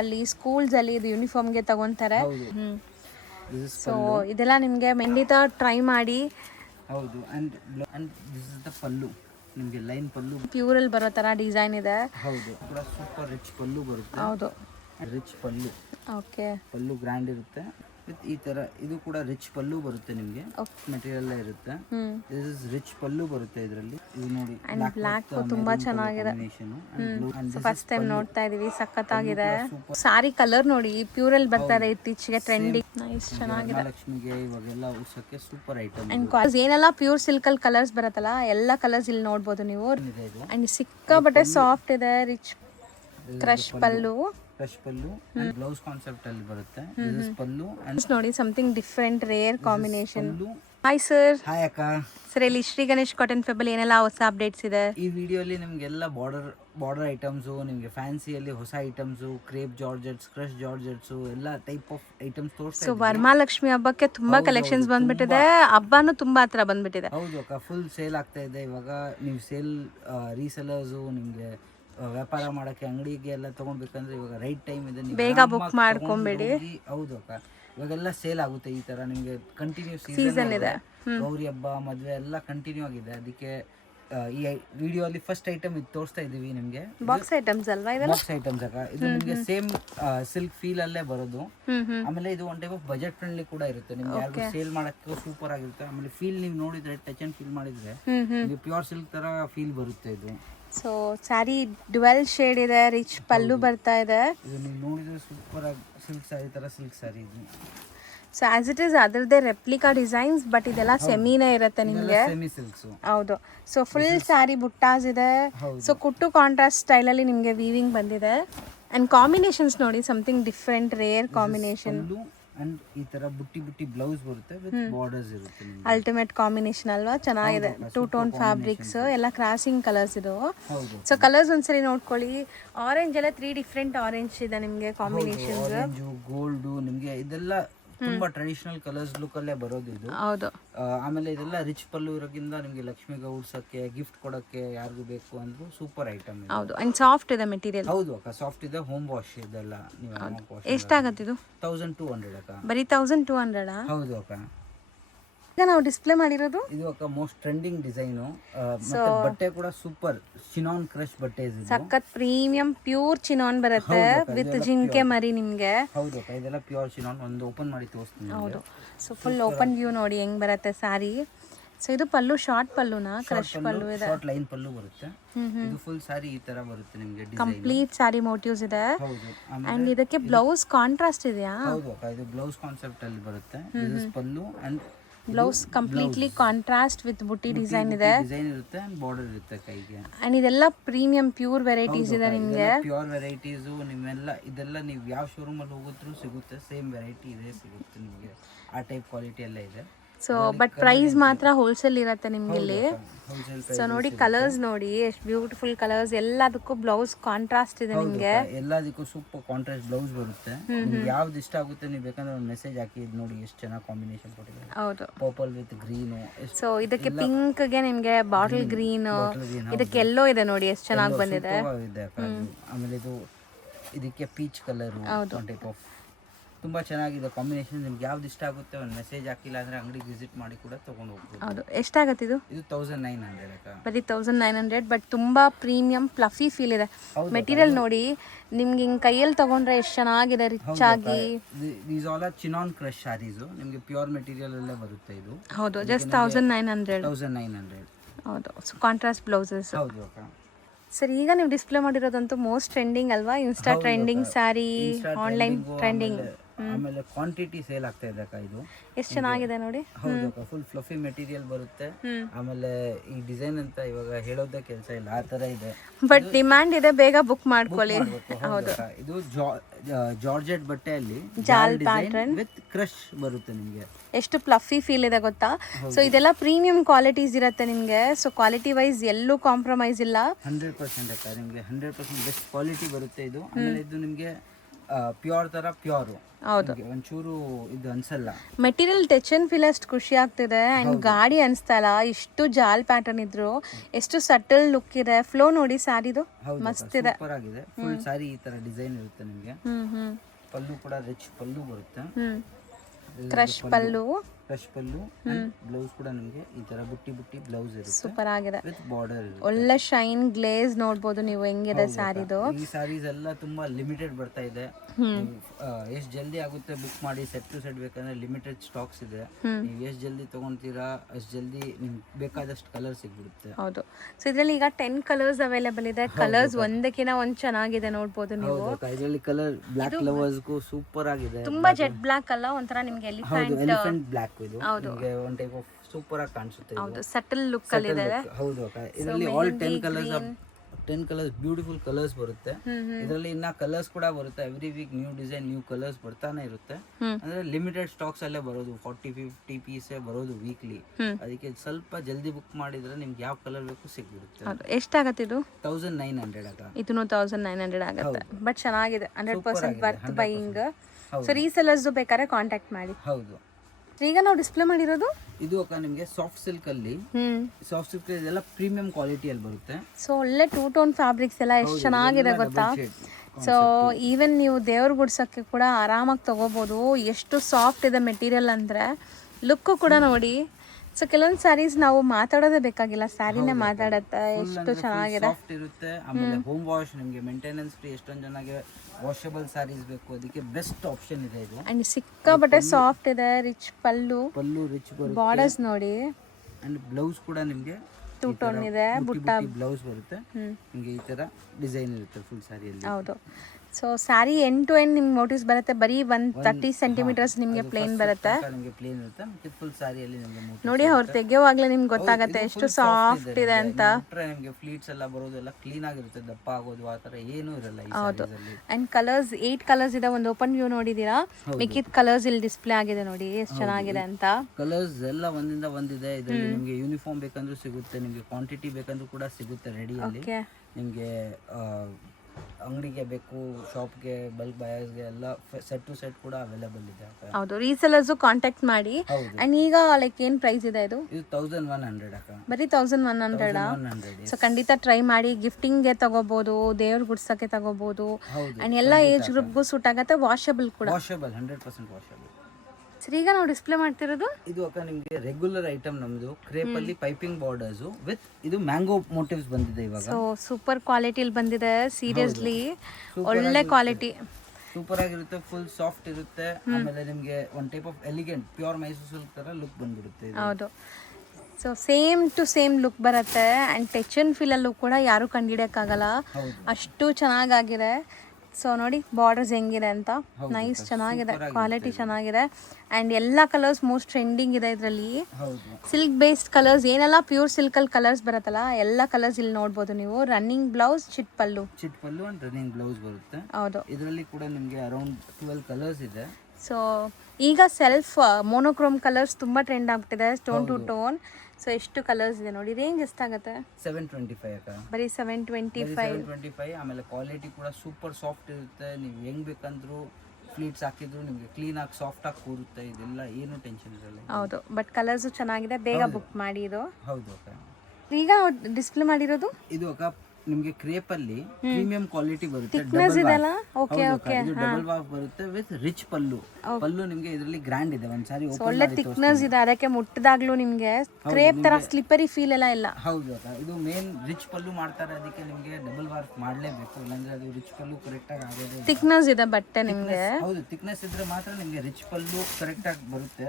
ಅಲ್ಲಿ ಸ್ಕೂಲ್ಸ್ ಅಲ್ಲಿ ಇದು ಯೂನಿಫಾರ್ಮ್ಗೆ ತಗೊಂತಾರೆ. ಸೊ ಇದೆಲ್ಲ ನಿಮಗೆ ಖಂಡಿತ ಟ್ರೈ ಮಾಡಿ. ಹೌದು. ಅಂಡ್ ದಿಸ್ ಇಸ್ ದ ಪಲ್ಲು, ನಿಮಗೆ ಲೈನ್ ಪಲ್ಲು ಪ್ಯೂರಲ್ಲಿ ಬರೋ ಥರ ಡಿಸೈನ್ ಇದೆ. ಹೌದು, ಕೂಡ ಸೂಪರ್ ರಿಚ್ ಪಲ್ಲು ಬರುತ್ತೆ. ಹೌದು, ರಿಚ್ ಪಲ್ಲು. ಓಕೆ. ಪಲ್ಲು ಗ್ರ್ಯಾಂಡ್ ಇರುತ್ತೆ ವಿತ್ ಈ ತರ. ಇದು ಕೂಡ ರಿಚ್ ಪಲ್ಲು ಬರುತ್ತೆ ನಿಮಗೆ, ಮೆಟೀರಿಯಲ್ ಇರುತ್ತೆ. ದಿಸ್ ಇಸ್ ರಿಚ್ ಪಲ್ಲು ಬರುತ್ತೆ ಇದರಲ್ಲಿ. ಇದು ನೋಡಿ, ಬ್ಲಾಕ್ ತುಂಬಾ ಚೆನ್ನಾಗಿದೆ. ಫಸ್ಟ್ ಟೈಮ್ ನೋಡ್ತಾ ಇದೀವಿ, ಸಖತ್ತಾಗಿದೆ. ಸಾರಿ ಕಲರ್ ನೋಡಿ, ಪ್ಯೂರಲ್ಲಿ ಬರ್ತಾ ಇದೆ ಇತ್ತೀಚೆಗೆ ಟ್ರೆಂಡಿಂಗ್. ನೈಸ್, ಚೆನ್ನಾಗಿದೆ. ಲಕ್ಷ್ಮಿಗೆ ಇವಾಗೆಲ್ಲ ಉಸಕ್ಕೆ ಸೂಪರ್ ಐಟಮ್. ಅಂಡ್ ಏನೆಲ್ಲ ಪ್ಯೂರ್ ಸಿಲ್ಕ್ ಅಲ್ಲಿ ಕಲರ್ಸ್ ಬರುತ್ತಲ್ಲ, ಎಲ್ಲ ಕಲರ್ಸ್ ಇಲ್ಲಿ ನೋಡ್ಬೋದು ನೀವು. ಅಂಡ್ ಸಿಕ್ಕಾಪಟ್ಟೆ ಸಾಫ್ಟ್ ಇದೆ. Rich crush pallu. Blouse concept ಅಲ್ಲಿ ಬರುತ್ತೆ. ದಿಸ್ ಇಸ್ ಪಲ್ಲು ಅಂಡ್ ನೋಡಿ, something different, rare combination. Hi sir. ಹಾಯ್ ಅಕ್ಕ. ಸರ್, ಇಲ್ಲಿ ಶ್ರೀ ಗಣೇಶ್ ಕಾಟನ್ ಫೆಬಲ್ ಏನೆಲ್ಲ ಹೊಸ ಅಪ್ಡೇಟ್ಸ್ ಇದೆ? ಈ ವಿಡಿಯೋಲಿ ನಿಮ್ಗೆಲ್ಲ ಬಾರ್ಡರ್ ಐಟಮ್ಸ್, ನಿಮಗೆ ಫ್ಯಾನ್ಸಿಯಲ್ಲಿ ಹೊಸ ಐಟಮ್ಸ್, ಕ್ರೇಪ್ ಜಾರ್ಜೆಟ್ಸ್, ಕ್ರಶ್ ಜಾರ್ಜೆಟ್ಸ್, ಎಲ್ಲ ಟೈಪ್ ಆಫ್ ಐಟಮ್ಸ್ ತೋರಿಸ್ತಾ. ಸೊ ವರಮಹಾಲಕ್ಷ್ಮಿ ಹಬ್ಬಕ್ಕೆ ತುಂಬಾ ಕಲೆಕ್ಷನ್ಸ್ ಬಂದ್ಬಿಟ್ಟಿದೆ. ಹಬ್ಬನೂ ತುಂಬಾ ಹತ್ರ ಬಂದ್ಬಿಟ್ಟಿದೆ. ಹೌದು ಅಕ್ಕ, ಫುಲ್ ಸೇಲ್ ಆಗ್ತಾ ಇದೆ ಇವಾಗ. ನೀವು ಸೇಲ್ ರೀಸೆಲರ್ಸ್, ನಿಮ್ಗೆ ವ್ಯಾಪಾರ ಮಾಡಕ್ಕೆ ಅಂಗಡಿಗೆ ಎಲ್ಲ ತಗೊಂಡ್ಬೇಕಂದ್ರೆ ಇವಾಗ ರೈಟ್ ಟೈಮ್ ಇದೆ. ಬೇಗ ಬುಕ್ ಮಾಡ್ಕೊಂಬೇಡಿ. ಹೌದು ಅಕ್ಕ, ಇವಾಗೆಲ್ಲ ಸೇಲ್ ಆಗುತ್ತೆ. ಈ ತರ ನಿಮ್ಗೆ ಕಂಟಿನ್ಯೂ ಸೀಸನ್ ಇದೆ. ಗೌರಿ ಹಬ್ಬ, ಮದ್ವೆ ಎಲ್ಲ ಕಂಟಿನ್ಯೂ ಆಗಿದೆ. ಅದಕ್ಕೆ ಈ ವಿಡಿಯೋ ಅಲ್ಲಿ ಫಸ್ಟ್ ಐಟಮ್ ಇದು ತೋರಿಸ್ತಾ ಇದೀವಿ ನಿಮ್ಗೆ. ಬಾಕ್ಸ್ ಐಟಮ್ಸ್ ಅಲ್ವಾ ಇದೆಲ್ಲ? ಬಾಕ್ಸ್ ಐಟಮ್ಸ್ ಅಕ್ಕ. ಇದು ನಿಮ್ಗೆ ಸೇಮ್ ಸಿಲ್ಕ್ ಫೀಲ್ ಅಲ್ಲೇ ಬರೋದು. ಆಮೇಲೆ ಇದು one type of budget friendly ಕೂಡ ಇರುತ್ತೆ. ನಿಮ್ಗೆ ಯಾರಿಗೂ ಸೇಲ್ ಮಾಡಕ್ಕೆ ಸೂಪರ್ ಆಗಿರುತ್ತೆ. ಆಮೇಲೆ ಫೀಲ್ ನೀವು ನೋಡಿದ್ರೆ, ಟಚ್ ಅಂಡ್ ಫೀಲ್ ಮಾಡಿದ್ರೆ ನಿಮ್ಗೆ ಪ್ಯೂರ್ ಸಿಲ್ಕ್ ತರ ಫೀಲ್ ಬರುತ್ತೆ ಇದು. ಸೊ ಸ್ಯಾರಿ ಡ್ವೆಲ್ ಶೇಡ್ ಇದೆ, ರಿಚ್ ಪಲ್ಲು ಬರ್ತಾ ಇದೆ. ಇದು ನೀವು ನೋಡಿದ್ರೆ ಸೂಪರ್ ಆಗಿ ಸಿಲ್ಕ್ ಸ್ಯಾರಿ ತರ ಸಿಲ್ಕ್ ಸ್ಯಾರಿ ಇದು. ಸೊ ಆಸ್ ಇಟ್ ಈಸ್ ಅದರದ್ದೇ ರೆಪ್ಲಿಕಾ ಡಿಸೈನ್ಸ್, ಬಟ್ ಇದೆಲ್ಲ ಸೆಮಿನೇ ಇರುತ್ತೆ ನಿಮಗೆ. Semi silks. ಹೌದು. ಸೊ ಫುಲ್ ಸ್ಯಾರಿ ಬುಟ್ಟಾಸ್ ಇದೆ. ಸೊ ಕುಟ್ಟು ಕಾಂಟ್ರಾಸ್ಟ್ ಸ್ಟೈಲಲ್ಲಿ ನಿಮಗೆ ವೀವಿಂಗ್ ಬಂದಿದೆ. ಅಂಡ್ ಕಾಂಬಿನೇಷನ್ಸ್ ನೋಡಿ, something different, rare combination. And ಈ ತರ ಬುಟ್ಟಿ ಬ್ಲೌಸ್ ಬರುತ್ತೆ ವಿತ್ ಬಾರ್ಡರ್ಸ್ ಇರುತ್ತೆ. ಅಲ್ಟಿಮೇಟ್ ಕಾಂಬಿನೇಷನ್ ಅಲ್ವಾ? ಚೆನ್ನಾಗಿದೆ. 2 ಟೋನ್ ಫ್ಯಾಬ್ರಿಕ್ಸ್, ಎಲ್ಲ ಕ್ರಾಸಿಂಗ್ ಕಲರ್ಸ್ ಇದು. ಸೊ ಕಲರ್ಸ್ ಒಂದ್ಸರಿ ನೋಡ್ಕೊಳ್ಳಿ. ಆರೆಂಜ್ ಎಲ್ಲ 3 ಡಿಫ್ರೆಂಟ್ ಆರೆಂಜ್ ಇದೆ ನಿಮಗೆ ಕಾಂಬಿನೇಷನ್ಸ್. ಆರೆಂಜ್, ಗೋಲ್ಡ್, ನಿಮಗೆ ಇದೆಲ್ಲ ತುಂಬಾ ಟ್ರೆಡಿಷನಲ್ ಕಲರ್ಸ್ ಲುಕ್ ಅಲ್ಲೇ ಬರೋದು ಇದು. ಹೌದು. ಆಮೇಲೆ ಇದೆಲ್ಲ ರಿಚ್ ಪಲ್ಲು ಇರೋದ್ರಿಂದ ನಿಮಗೆ ಲಕ್ಷ್ಮಿಗೆ ಉಡ್ಸಕ್ಕೆ, ಗಿಫ್ಟ್ ಕೊಡಕ್ಕೆ ಯಾರಿಗೂ ಬೇಕು ಅಂದ್ರೂ ಸೂಪರ್ ಐಟಮ್. ಹೌದು. ಅಂಡ್ ಸಾಫ್ಟ್ ಇದೆ ಮೆಟೀರಿಯಲ್. ಹೌದು ಅಕ್ಕ, ಸಾಫ್ಟ್ ಇದೆ. ಹೋಮ್ ವಾಶ್ ಇದೆಲ್ಲ. ನೀವು ಎಷ್ಟಾಗತ್ತೆ ಇದು? 1200 ಅಕ್ಕ. ಬರೀ 1200? ಹೌದು ಅಕ್ಕ. ಈಗ ನಾವು ಡಿಸ್ಪ್ಲೇ ಮಾಡಿರೋದು ಇದು ಅಕ್ಕ ಮೋಸ್ಟ್ ಟ್ರೆಂಡಿಂಗ್ ಡಿಸೈನು. ಮತ್ತೆ ಬಟ್ಟೆ ಕೂಡ ಸೂಪರ್ ಚಿನಾನ್ ಕ್ರಶ್ ಬಟ್ಟೆ ಇದು. ಸಖತ್ ಪ್ರೀಮಿಯಂ ಪ್ಯೂರ್ ಚಿನಾನ್ ಬರುತ್ತೆ ವಿತ್ ಜಿಂಕೆ ಮರಿ ನಿಮ್ಗೆ. ಹೌದು ಅಕ್ಕ, ಇದೆಲ್ಲ ಪ್ಯೂರ್ ಚಿನಾನ್. ಒಂದು ಓಪನ್ ಮಾಡಿ ತೋರಿಸ್ತೀನಿ. ಹೌದು. ಸೊ ಫುಲ್ ಓಪನ್ ವ್ಯೂ ನೋಡಿ ಹೆಂಗ್ ಬರುತ್ತೆ ಸಾರಿ. ಸೊ ಇದು ಪಲ್ಲು ಶಾರ್ಟ್ ಪಲ್ಲುನಾ? ಕ್ರಶ್ ಪಲ್ಲು ಇದೆ. ಶಾರ್ಟ್ ಲೈನ್ ಪಲ್ಲು ಬರುತ್ತೆ. ಇದು ಫುಲ್ ಸಾರಿ ಈ ತರ ಬರುತ್ತೆ ನಿಮಗೆ. ಕಂಪ್ಲೀಟ್ ಸಾರಿ ಮೋಟಿವ್ಸ್ ಇದೆ. ಹೌದು. ಅಂಡ್ ಇದಕ್ಕೆ ಬ್ಲೌಸ್ ಕಾಂಟ್ರಾಸ್ಟ್ ಇದೆಯಾ? ಹೌದು ಅಕ್ಕ, ಇದು ಬ್ಲೌಸ್ ಕಾನ್ಸೆಪ್ಟ್ ಅಲ್ಲಿ ಬರುತ್ತೆ. This pallu and blouse completely contrast with ಬುಟ್ಟಿ ಡಿಸೈನ್ ಇದೆ. ಡಿಸೈನ್ ಇರುತ್ತೆ ಅಂಡ್ ಬಾರ್ಡರ್ ಇರುತ್ತೆ ಕೈಗೆ. ಅಂಡ್ ಇದೆಲ್ಲ ಪ್ರೀಮಿಯಂ ಪ್ಯೂರ್ ವೆರೈಟೀಸ್ ಇದೆ ನಿಮಗೆ. ಪ್ಯೂರ್ ವೆರೈಟೀಸ್ ನಿಮ್ಮೆಲ್ಲ ಇದೆಲ್ಲ ನೀವು ಯಾವ ಶೋರೂಮ್ ಅಲ್ಲಿ ಹೋಗಿದ್ರು ಸಿಗುತ್ತೆ. ಸೇಮ್ ವೆರೈಟಿ ಇದೆ ಸಿಗುತ್ತೆ ನಿಮಗೆ. ಆ ಟೈಪ್ ಕ್ವಾಲಿಟಿ ಎಲ್ಲ ಇದೆ. ಸೊ ಬಟ್ ಪ್ರೈಸ್ ಮಾತ್ರ ಹೋಲ್ಸೇಲ್ ಇರುತ್ತೆ ನಿಮ್ಗೆ ಇಲ್ಲಿ. ಸೊ ನೋಡಿ ಕಲರ್ಸ್ ನೋಡಿ, ಎಷ್ಟು ಬ್ಯೂಟಿಫುಲ್ ಕಲರ್ಸ್. ಎಲ್ಲದಕ್ಕೂ ಬ್ಲೌಸ್ ಕಾಂಟ್ರಾಸ್ಟ್ ಇದೆ ನಿಮಗೆ. ಎಲ್ಲದಕ್ಕೂ ಸೂಪರ್ ಕಾಂಟ್ರಾಸ್ಟ್ ಬ್ಲೌಸ್ ಬರುತ್ತೆ. ನಿಮ್ಗೆ ಯಾವ್ದು ಇಷ್ಟ ಆಗುತ್ತೆ ನೀವು ಬೇಕಂದ್ರೆ ಒಂದು ಮೆಸೇಜ್ ಹಾಕಿ. ನೋಡಿ ಎಷ್ಟು ಚೆನ್ನಾಗಿ ಕಾಂಬಿನೇಷನ್ ಕೊಟ್ಟಿದ್ದಾರೆ. ಹೌದು. Purple with green. ಸೊ ಇದಕ್ಕೆ ಪಿಂಕ್ ಗೆ ನಿಮ್ಗೆ ಬಾಟಲ್ ಗ್ರೀನ್, ಇದಕ್ಕೆ ಎಲ್ಲೋ ಇದೆ ನೋಡಿ ಎಷ್ಟು ಚೆನ್ನಾಗಿ ಬಂದಿದೆ. ಆಮೇಲೆ ಇದಕ್ಕೆ ಪೀಚ್ ಕಲರ್ ಟೈಪ್ ಆಫ್ ತುಂಬಾ ಚೆನ್ನಾಗಿದೆ ಕಾಂಬಿನೇಷನ್. ನಿಮ್ಗೆ ಯಾವ್ದು ಇಷ್ಟ ಆಗುತ್ತೆ ಒಂದು ಮೆಸೇಜ್ ಹಾಕಿಲ್ಲ ಅಂದ್ರೆ ಅಂಗಡಿಗೆ ವಿಸಿಟ್ ಮಾಡಿ ಕೂಡ ತಗೊಂಡು ಹೋಗ್ಬೋದು. ಹೌದು. ಎಷ್ಟಾಗತ್ತೆ ಇದು? ಇದು 1900 ಅಕ್ಕ. ಬರೀ 1900, ಬಟ್ ತುಂಬಾ ಪ್ರೀಮಿಯಂ ಫ್ಲಫಿ ಫೀಲ್ ಇದೆ. ಮೆಟೀರಿಯಲ್ ನೋಡಿ ನಿಮ್ಗೆ ಹಿಂಗ್ ಕೈಯಲ್ಲಿ ತಗೊಂಡ್ರೆ ಎಷ್ಟು ಚೆನ್ನಾಗಿದೆ, ರಿಚ್ ಆಗಿ. These all are chinon crush saris. ನಿಮ್ಗೆ ಪ್ಯೂರ್ ಮೆಟೀರಿಯಲ್ ಅಲ್ಲೇ ಬರುತ್ತೆ ಇದು. ಹೌದು. ಜಸ್ಟ್ 1900. ಹೌದು. So contrast blouses. ಹೌದು ಅಕ್ಕ. ಸರ್, ಈಗ ನೀವು ಡಿಸ್ಪ್ಲೇ ಮಾಡಿರೋದಂತೂ ಮೋಸ್ಟ್ ಟ್ರೆಂಡಿಂಗ್ ಅಲ್ವಾ? Insta trending sari, online trending. ಆಮೇಲೆ ಕ್ವಾಂಟಿಟಿ ಸೇಲ್ ಆಗ್ತಾ ಇದೆ ಅಕ್ಕ. ಇದು ಎಷ್ಟು ಚೆನ್ನಾಗಿದೆ ನೋಡಿ. ಹೌದು ಅಕ್ಕ, ಫುಲ್ ಫ್ಲಫಿ ಮೆಟೀರಿಯಲ್ ಬರುತ್ತೆ. ಆಮೇಲೆ ಈ ಡಿಸೈನ್ ಅಂತ ಇವಾಗ ಹೇಳೋದೇ ಕೆಲಸ ಇಲ್ಲ, ಆ ತರ ಇದೆ. ಬಟ್ ಡಿಮ್ಯಾಂಡ್ ಇದೆ, ಬೇಗ ಬುಕ್ ಮಾಡ್ಕೊಳ್ಳಿ. ಹೌದು. ಇದು ಜಾರ್ಜೆಟ್ ಬಟ್ಟೆಯಲ್ಲಿ ಜಾಲ್ ಪ್ಯಾಟರ್ನ್ ವಿತ್ ಕ್ರಶ್ ಬರುತ್ತೆ ನಿಮಗೆ. ಎಷ್ಟು ಫ್ಲಫಿ ಫೀಲ್ ಇದೆ ಗೊತ್ತಾ? ಸೊ ಇದೆಲ್ಲ ಪ್ರೀಮಿಯಂ ಕ್ವಾಲಿಟೀಸ್ ಇರುತ್ತೆ ನಿಮಗೆ. ಸೊ ಕ್ವಾಲಿಟಿ ವೈಸ್ ಎಲ್ಲೂ ಕಾಂಪ್ರಮೈಸ್ ಇಲ್ಲ. 100% ಅಕ್ಕ, ನಿಮಗೆ 100% ಬೆಸ್ಟ್ ಕ್ವಾಲಿಟಿ ಬರುತ್ತೆ ಇದು. ಆಮೇಲೆ ಇದು ನಿಮಗೆ ಪ್ಯೂರ್ ತರ ಪ್ಯೂರ್. ಹೌದು. ಒಂಚೂರು ಇದು ಅನ್ಸಲ್ಲ. ಮೆಟೀರಿಯಲ್ ಟಚ್ ಅಂಡ್ ಫೀಲ್ ಅಷ್ಟು ಖುಷಿ ಆಗ್ತಿದೆ. ಅಂಡ್ ಗಾಡಿ ಅನ್ಸ್ತಾ ಇಲ್ಲ, ಇಷ್ಟು ಜಾಲ್ ಪ್ಯಾಟರ್ನ್ ಇದ್ರು ಎಷ್ಟು ಸಟಲ್ ಲುಕ್ ಇದೆ. ಫ್ಲೋ ನೋಡಿ ಸ್ಯಾರಿದು ಮಸ್ತ್ ಇದೆ, ಸೂಪರ್ ಆಗಿದೆ. ಫುಲ್ ಸಾರಿ ಈ ತರ ಡಿಸೈನ್ ಇರುತ್ತೆ ನಿಮಗೆ. ಪಲ್ಲು ಕೂಡ ರಿಚ್ ಪಲ್ಲು ಬರುತ್ತೆ. ಕ್ರಶ್ ಪಲ್ಲು, ಬ್ಲೌಸ್ ಕೂಡ ನಿಮಗೆ ಈ ತರ ಬುಟ್ಟಿ ಬುಟ್ಟಿ ಬ್ಲೌಸ್ ಇರುತ್ತೆ. ಸೂಪರ್ ಆಗಿದೆ. ವಿತ್ ಬಾರ್ಡರ್ ಇರುತ್ತೆ. ಒಳ್ಳೆ ಶೈನ್ ಗ್ಲೇಸ್ ನೋಡ್ಬೋದು ನೀವು ಹೆಂಗಿದೆ ಸ್ಯಾರಿದು. ಈ ಸಾರೀಸ್ ಎಲ್ಲ ತುಂಬಾ ಲಿಮಿಟೆಡ್ ಬರ್ತಾ ಇದೆ. ಎಷ್ಟು ಜಲ್ದಿ ಆಗುತ್ತೆ ಬುಕ್ ಮಾಡಿ. ಸೆಟ್ ಟು ಸೆಟ್ ಬೇಕಂದ್ರೆ ಲಿಮಿಟೆಡ್ ಸ್ಟಾಕ್ಸ್ ಇದೆ. ನೀವು ಎಷ್ಟು ಜಲ್ದಿ ತಗೊಂತೀರಾ ಅಷ್ಟು ಜಲ್ದಿ ನಿಮ್ಗೆ ಬೇಕಾದಷ್ಟು ಕಲರ್ ಸಿಗ್ಬಿಡುತ್ತೆ. ಹೌದು. ಸೊ ಇದರಲ್ಲಿ ಈಗ 10 ಕಲರ್ಸ್ ಅವೈಲೇಬಲ್ ಇದೆ. ಕಲರ್ಸ್ ಒಂದಕ್ಕಿಂತ ಒಂದ್ ಚೆನ್ನಾಗಿದೆ ನೋಡ್ಬೋದು ನೀವು. ಇದರಲ್ಲಿ ಕಲರ್ ಬ್ಲಾಕ್ ಲವರ್ಸ್ಗೂ ಸೂಪರ್ ಆಗಿದೆ. ತುಂಬಾ ಜೆಟ್ ಬ್ಲಾಕ್ ಅಲ್ಲ, ಒಂಥರ ನಿಮ್ಗೆ ಎಲಿಫೆಂಟ್ ಬ್ಲಾಕ್. ಇದು ನಿಮಗೆ ಒನ್ ಟೈಪ್ ಆಫ್ ಸೂಪರ್ ಆಗಿ ಕಾಣಿಸುತ್ತೆ. ಹೌದು, ಸಟಲ್ ಲುಕ್ ಅಲ್ಲಿ ಇದೆ. ಹೌದು ಅಕ್ಕ. ಇದರಲ್ಲಿ ಆಲ್ 10 ಕಲರ್ಸ್ ಬ್ಯೂಟಿಫುಲ್ ಕಲರ್ಸ್ ಬರುತ್ತೆ. ಇದರಲ್ಲಿ ಇನ್ನ ಕಲರ್ಸ್ ಕೂಡ ಬರುತ್ತೆ. Every week new design new colours ಬರ್ತಾನೆ ಇರುತ್ತೆ. ಅಂದ್ರೆ ಲಿಮಿಟೆಡ್ ಸ್ಟಾಕ್ಸ್ ಅಲ್ಲೇ ಬರೋದು. 40-50 ಪೀಸ್ ಬರೋದು ವೀಕ್ಲಿ. ಅದಕ್ಕೆ ಸ್ವಲ್ಪ ಜಲ್ದಿ ಬುಕ್ ಮಾಡಿದ್ರೆ ನಿಮ್ಗೆ ಯಾವ ಕಲರ್ ಬೇಕು ಸಿಗ್ಬಿಡುತ್ತೆ. ಎಷ್ಟಾಗತ್ತೆ ಇದು? 1900 ಅಕ್ಕ. ಇದನ್ನು 1900 ಆಗುತ್ತೆ. ಬಟ್ ಚೆನ್ನಾಗಿದೆ, 100% ವರ್ತ್ ಬೈಯಿಂಗ್. ಸೊ ರೀಸೆಲ್ಲರ್ಸ್ ಬೇಕಾದ್ರೆ ಕಾಂಟ್ಯಾಕ್ಟ್ ಮಾಡಿ. ಹೌದು. ಈಗ ನಾವು ಡಿಸ್ಪ್ಲೇ ಮಾಡಿರೋದು ಇದು ಅಕ್ಕ ನಿಮಗೆ ಸಾಫ್ಟ್ ಸಿಲ್ಕ್ ಅಲ್ಲಿ. ಸಾಫ್ಟ್ ಸಿಲ್ಕ್ ಇದೆಲ್ಲ ಪ್ರೀಮಿಯಂ ಕ್ವಾಲಿಟಿಯಲ್ಲಿ ಬರುತ್ತೆ. ಸೊ ಒಳ್ಳೆ 2 ಟೋನ್ ಫ್ಯಾಬ್ರಿಕ್ಸ್ ಎಲ್ಲ ಎಷ್ಟು ಚೆನ್ನಾಗಿದೆ ಗೊತ್ತಾ. ಸೊ ಈವನ್ ನೀವು ದೇವ್ರ ಗುಡ್ಸಕ್ಕೆ ಕೂಡ ಆರಾಮಾಗಿ ತಗೋಬಹುದು. ಎಷ್ಟು ಸಾಫ್ಟ್ ಇದೆ ಮೆಟೀರಿಯಲ್ ಅಂದ್ರೆ. ಲುಕ್ ಕೂಡ ನೋಡಿ. ಸೊ ಕೆಲವೊಂದು ಸ್ಯಾರೀಸ್ ನಾವು ಮಾತಾಡೋದೇ ಬೇಕಾಗಿಲ್ಲ, ಸ್ಯಾರಿನೇ ಮಾತಾಡತ್ತೆ. ಎಷ್ಟು ಚೆನ್ನಾಗಿದೆ. ಸಾಫ್ಟ್ ಇರುತ್ತೆ. ಆಮೇಲೆ ಹೋಮ್ ವಾಶ್ ನಿಮಗೆ ಮೇಂಟೆನೆನ್ಸ್ ಫ್ರೀ. ಎಷ್ಟೊಂದು ಜನಕ್ಕೆ ವಾಷಬಲ್ ಸ್ಯಾರೀಸ್ ಬೇಕು, ಅದಕ್ಕೆ ಬೆಸ್ಟ್ ಆಪ್ಷನ್ ಇದೆ ಇದು. ಅಂಡ್ ಸಿಕ್ಕಾಪಟ್ಟೆ ಸಾಫ್ಟ್ ಇದೆ. ರಿಚ್ ಪಲ್ಲು ರಿಚ್ ಬರುತ್ತೆ. ಬಾರ್ಡರ್ಸ್ ನೋಡಿ. ಅಂಡ್ ಬ್ಲೌಸ್ ಕೂಡ ನಿಮಗೆ 2 ಟೋನ್ ಇದೆ. ಬುಟ್ಟ ಬ್ಲೌಸ್ ಬರುತ್ತೆ ನಿಮಗೆ. ಈ ತರ ಡಿಸೈನ್ ಇರುತ್ತೆ ಫುಲ್ ಸ್ಯಾರಿಯಲ್ಲಿ. ಹೌದು. So sari end to end ನಿಮ್ಗೆ ಮೋಟಿವ್ಸ್ ಬರುತ್ತೆ. ಬರೀ 130 ಸೆಂಟಿಮೀಟರ್ಸ್ ನಿಮಗೆ ಪ್ಲೇನ್ ಬರುತ್ತೆ. ನಿಮಗೆ ಪ್ಲೇನ್ ಇರುತ್ತೆ. ಮತ್ತೆ ಫುಲ್ ಸ್ಯಾರಿಯಲ್ಲಿ ನಿಮಗೆ ನೋಡಿ ಅವ್ರು ತೆಗೆಯುವಾಗಲೇ ನಿಮ್ಗೆ ಗೊತ್ತಾಗುತ್ತೆ ಎಷ್ಟು ಸಾಫ್ಟ್ ಇದೆ ಅಂತ. ನಿಮಗೆ ಫ್ಲೀಟ್ಸ್ ಎಲ್ಲ ಬರೋದೆಲ್ಲ ಕ್ಲೀನ್ ಆಗಿರುತ್ತೆ. ದಪ್ಪ ಆಗೋದು ಆ ತರ ಏನೂ ಇರಲ್ಲ ಈ ಹೌದು. ಸ್ಯಾರೀಸಲ್ಲಿ. ಅಂಡ್ ಕಲರ್ಸ್ 8 ಕಲರ್ಸ್ ಇದೆ. ಒಂದು ಓಪನ್ ವ್ಯೂ ನೋಡಿದೀರಾ. ಮಿಕ್ಕಿದ ಕಲರ್ಸ್ ಇಲ್ಲಿ ಡಿಸ್ಪ್ಲೇ ಆಗಿದೆ ನೋಡಿ ಎಷ್ಟು ಚೆನ್ನಾಗಿದೆ ಅಂತ. ಕಲರ್ಸ್ ಎಲ್ಲ ಒಂದಿಂದ ಒಂದಿದೆ. ಇದರಲ್ಲಿ ನಿಮಗೆ ಯೂನಿಫಾರ್ಮ್ ಬೇಕಂದ್ರೂ ಸಿಗುತ್ತೆ. ನಿಮಗೆ ಕ್ವಾಂಟಿಟಿ ಬೇಕಂದ್ರೂ ಕೂಡ ಸಿಗುತ್ತೆ ರೆಡಿಯಲ್ಲಿ. ನಿಮಗೆ ಅಂಗಡಿಗೆ ಬೇಕು, ಶಾಪ್ಗೆ, ಬಲ್ಕ್ ಬಯರ್ಸ್ಗೆ ಎಲ್ಲ ಸೆಟ್ ಟು ಸೆಟ್ ಕೂಡ ಅವೈಲೇಬಲ್ ಇದೆ. ಹೌದು. ರೀಸೆಲ್ಲರ್ಸ್ ಕಾಂಟ್ಯಾಕ್ಟ್ ಮಾಡಿ. ಅಂಡ್ ಈಗ ಲೈಕ್ ಏನ್ ಪ್ರೈಸ್ ಇದೆ ಇದು? 1100 ಅಕ್ಕ. ಬರೀ 1100. ಸೊ ಖಂಡಿತ ಟ್ರೈ ಮಾಡಿ. ಗಿಫ್ಟಿಂಗ್ಗೆ ತಗೋಬಹುದು, ದೇವ್ರ ಗುಡ್ಸಕ್ಕೆ ತಗೋಬಹುದು. ಅಂಡ್ ಎಲ್ಲ ಏಜ್ ಗ್ರೂಪ್ಗೂ ಸೂಟ್ ಆಗತ್ತೆ. ವಾಷಬಲ್ ಕೂಡ. Washable, 100% washable. ಸರ್ ಈಗ ನಾವು ಡಿಸ್ಪ್ಲೇ ಮಾಡ್ತಿರೋದು ಇದು ಅಕ್ಕ ನಿಮಗೆ ರೆಗ್ಯುಲರ್ ಐಟಮ್. ನಮ್ದು ಕ್ರೇಪ್ ಅಲ್ಲಿ ಪೈಪಿಂಗ್ ಬಾರ್ಡರ್ಸ್ ವಿತ್ ಇದು ಮ್ಯಾಂಗೋ ಮೋಟಿವ್ಸ್ ಬಂದಿದೆ ಇವಾಗ. ಸೊ ಸೂಪರ್ ಕ್ವಾಲಿಟಿಲಿ ಬಂದಿದೆ. ಸೀರಿಯಸ್ಲಿ ಒಳ್ಳೆ ಕ್ವಾಲಿಟಿ. ಸೂಪರ್ ಆಗಿರುತ್ತೆ. ಫುಲ್ ಸಾಫ್ಟ್ ಇರುತ್ತೆ. ಆಮೇಲೆ ನಿಮಗೆ one type of elegant pure Mysuru silk ತರ ಲುಕ್ ಬಂದ್ಬಿಡುತ್ತೆ. ಹೌದು. So same to same look ಬರುತ್ತೆ. ಅಂಡ್ ಟಚ್ ಅಂಡ್ ಫೀಲ್ ಅಲ್ಲೂ ಕೂಡ ಯಾರು ಕಂಡಿಡಿಯಕ್ಕಾಗಲ್ಲ, ಅಷ್ಟು ಚೆನ್ನಾಗಾಗಿದೆ. ಸೊ ನೋಡಿ ಬಾರ್ಡರ್ಸ್ ಹೆಂಗಿದೆ ಅಂತ. ನೈಸ್, ಚೆನ್ನಾಗಿದೆ, ಕ್ವಾಲಿಟಿ ಚೆನ್ನಾಗಿದೆ. ಆ್ಯಂಡ್ ಎಲ್ಲ ಕಲರ್ಸ್ ಮೋಸ್ಟ್ ಟ್ರೆಂಡಿಂಗ್ ಇದೆ ಇದರಲ್ಲಿ. ಸಿಲ್ಕ್ ಬೇಸ್ಡ್ ಕಲರ್ಸ್ ಏನೆಲ್ಲ ಪ್ಯೂರ್ ಸಿಲ್ಕಲ್ಲಿ ಕಲರ್ಸ್ ಬರುತ್ತಲ್ಲ ಎಲ್ಲ ಕಲರ್ಸ್ ಇಲ್ಲಿ ನೋಡ್ಬೋದು ನೀವು. Running blouse, chit pallu and running blouse ಬರುತ್ತೆ. ಹೌದು. ಇದರಲ್ಲಿ ಕೂಡ ನಿಮಗೆ ಅರೌಂಡ್ 12 ಕಲರ್ಸ್ ಇದೆ. ಸೊ ಈಗ ಸೆಲ್ಫ್ ಮೋನೋಕ್ರೋಮ್ ಕಲರ್ಸ್ ತುಂಬ ಟ್ರೆಂಡ್ ಆಗ್ಬಿಟ್ಟಿದೆ. Tone to tone. ಸೊ ಎಷ್ಟು ಕಲರ್ಸ್ ಇದೆ ನೋಡಿ. ರೇಂಜ್ ಎಷ್ಟಾಗುತ್ತೆ? 725 ಅಕ್ಕ. ಬರೀ 725. ಆಮೇಲೆ ಕ್ವಾಲಿಟಿ ಕೂಡ ಸೂಪರ್ ಸಾಫ್ಟ್ ಇರುತ್ತೆ. ನೀವು ಹೆಂಗ್ ಬೇಕಂದ್ರೂ ಫ್ಲೀಟ್ಸ್ ಹಾಕಿದ್ರು ನಿಮಗೆ ಕ್ಲೀನ್ ಆಗಿ ಸಾಫ್ಟ್ ಆಗಿ ಕೂರುತ್ತೆ. ಇದೆಲ್ಲ ಏನು ಟೆನ್ಷನ್ ಇರಲ್ಲ. ಹೌದು. ಬಟ್ ಕಲರ್ಸ್ ಚೆನ್ನಾಗಿದೆ. ಬೇಗ ಬುಕ್ ಮಾಡಿ ಇದು. ಹೌದು ಅಕ್ಕ. ಈಗ ಡಿಸ್ಪ್ಲೇ ಮಾಡಿರೋದು ಇದು ಅಕ್ಕ ನಿಮಗೆ ಕ್ರೇಪ್ ಅಲ್ಲಿ ಪ್ರೀಮಿಯಂ ಕ್ವಾಲಿಟಿ ಬರುತ್ತೆ. ಥಿಕ್ನೆಸ್ ಇದೆಲ್ಲ. Okay okay. ಇದು ಡಬಲ್ ವಾಫ್ ಬರುತ್ತೆ ವಿತ್ ರಿಚ್ ಪಲ್ಲು. ಪಲ್ಲು ನಿಮಗೆ ಇದರಲ್ಲಿ ಗ್ರ್ಯಾಂಡ್ ಇದೆ. ಒಂದ್ಸಾರಿ ಒಳ್ಳೆ ಥಿಕ್ನೆಸ್ ಇದೆ. ಅದಕ್ಕೆ ಮುಟ್ಟಿದಾಗ್ಲೂ ನಿಮಗೆ ಕ್ರೇಪ್ ತರ ಸ್ಲಿಪ್ಪರಿ ಫೀಲ್ ಎಲ್ಲ ಇಲ್ಲ. ಹೌದು ಅಕ್ಕ. ಇದು ಮೇನ್ ರಿಚ್ ಪಲ್ಲು ಮಾಡ್ತಾರೆ. ಅದಕ್ಕೆ ನಿಮಗೆ ಡಬಲ್ ವಾಫ್ ಮಾಡಲೇಬೇಕು. ಇಲ್ಲಾಂದ್ರೆ ಅದು ರಿಚ್ ಪಲ್ಲು ಕರೆಕ್ಟ್ ಆಗಿ ಆಗೋದು. ಥಿಕ್ನೆಸ್ ಇದೆ ಬಟ್ಟೆ ನಿಮಗೆ. ಹೌದು. ಥಿಕ್ನೆಸ್ ಇದ್ರೆ ಮಾತ್ರ ನಿಮಗೆ ರಿಚ್ ಪಲ್ಲು ಕರೆಕ್ಟ್ ಆಗಿ ಬರುತ್ತೆ.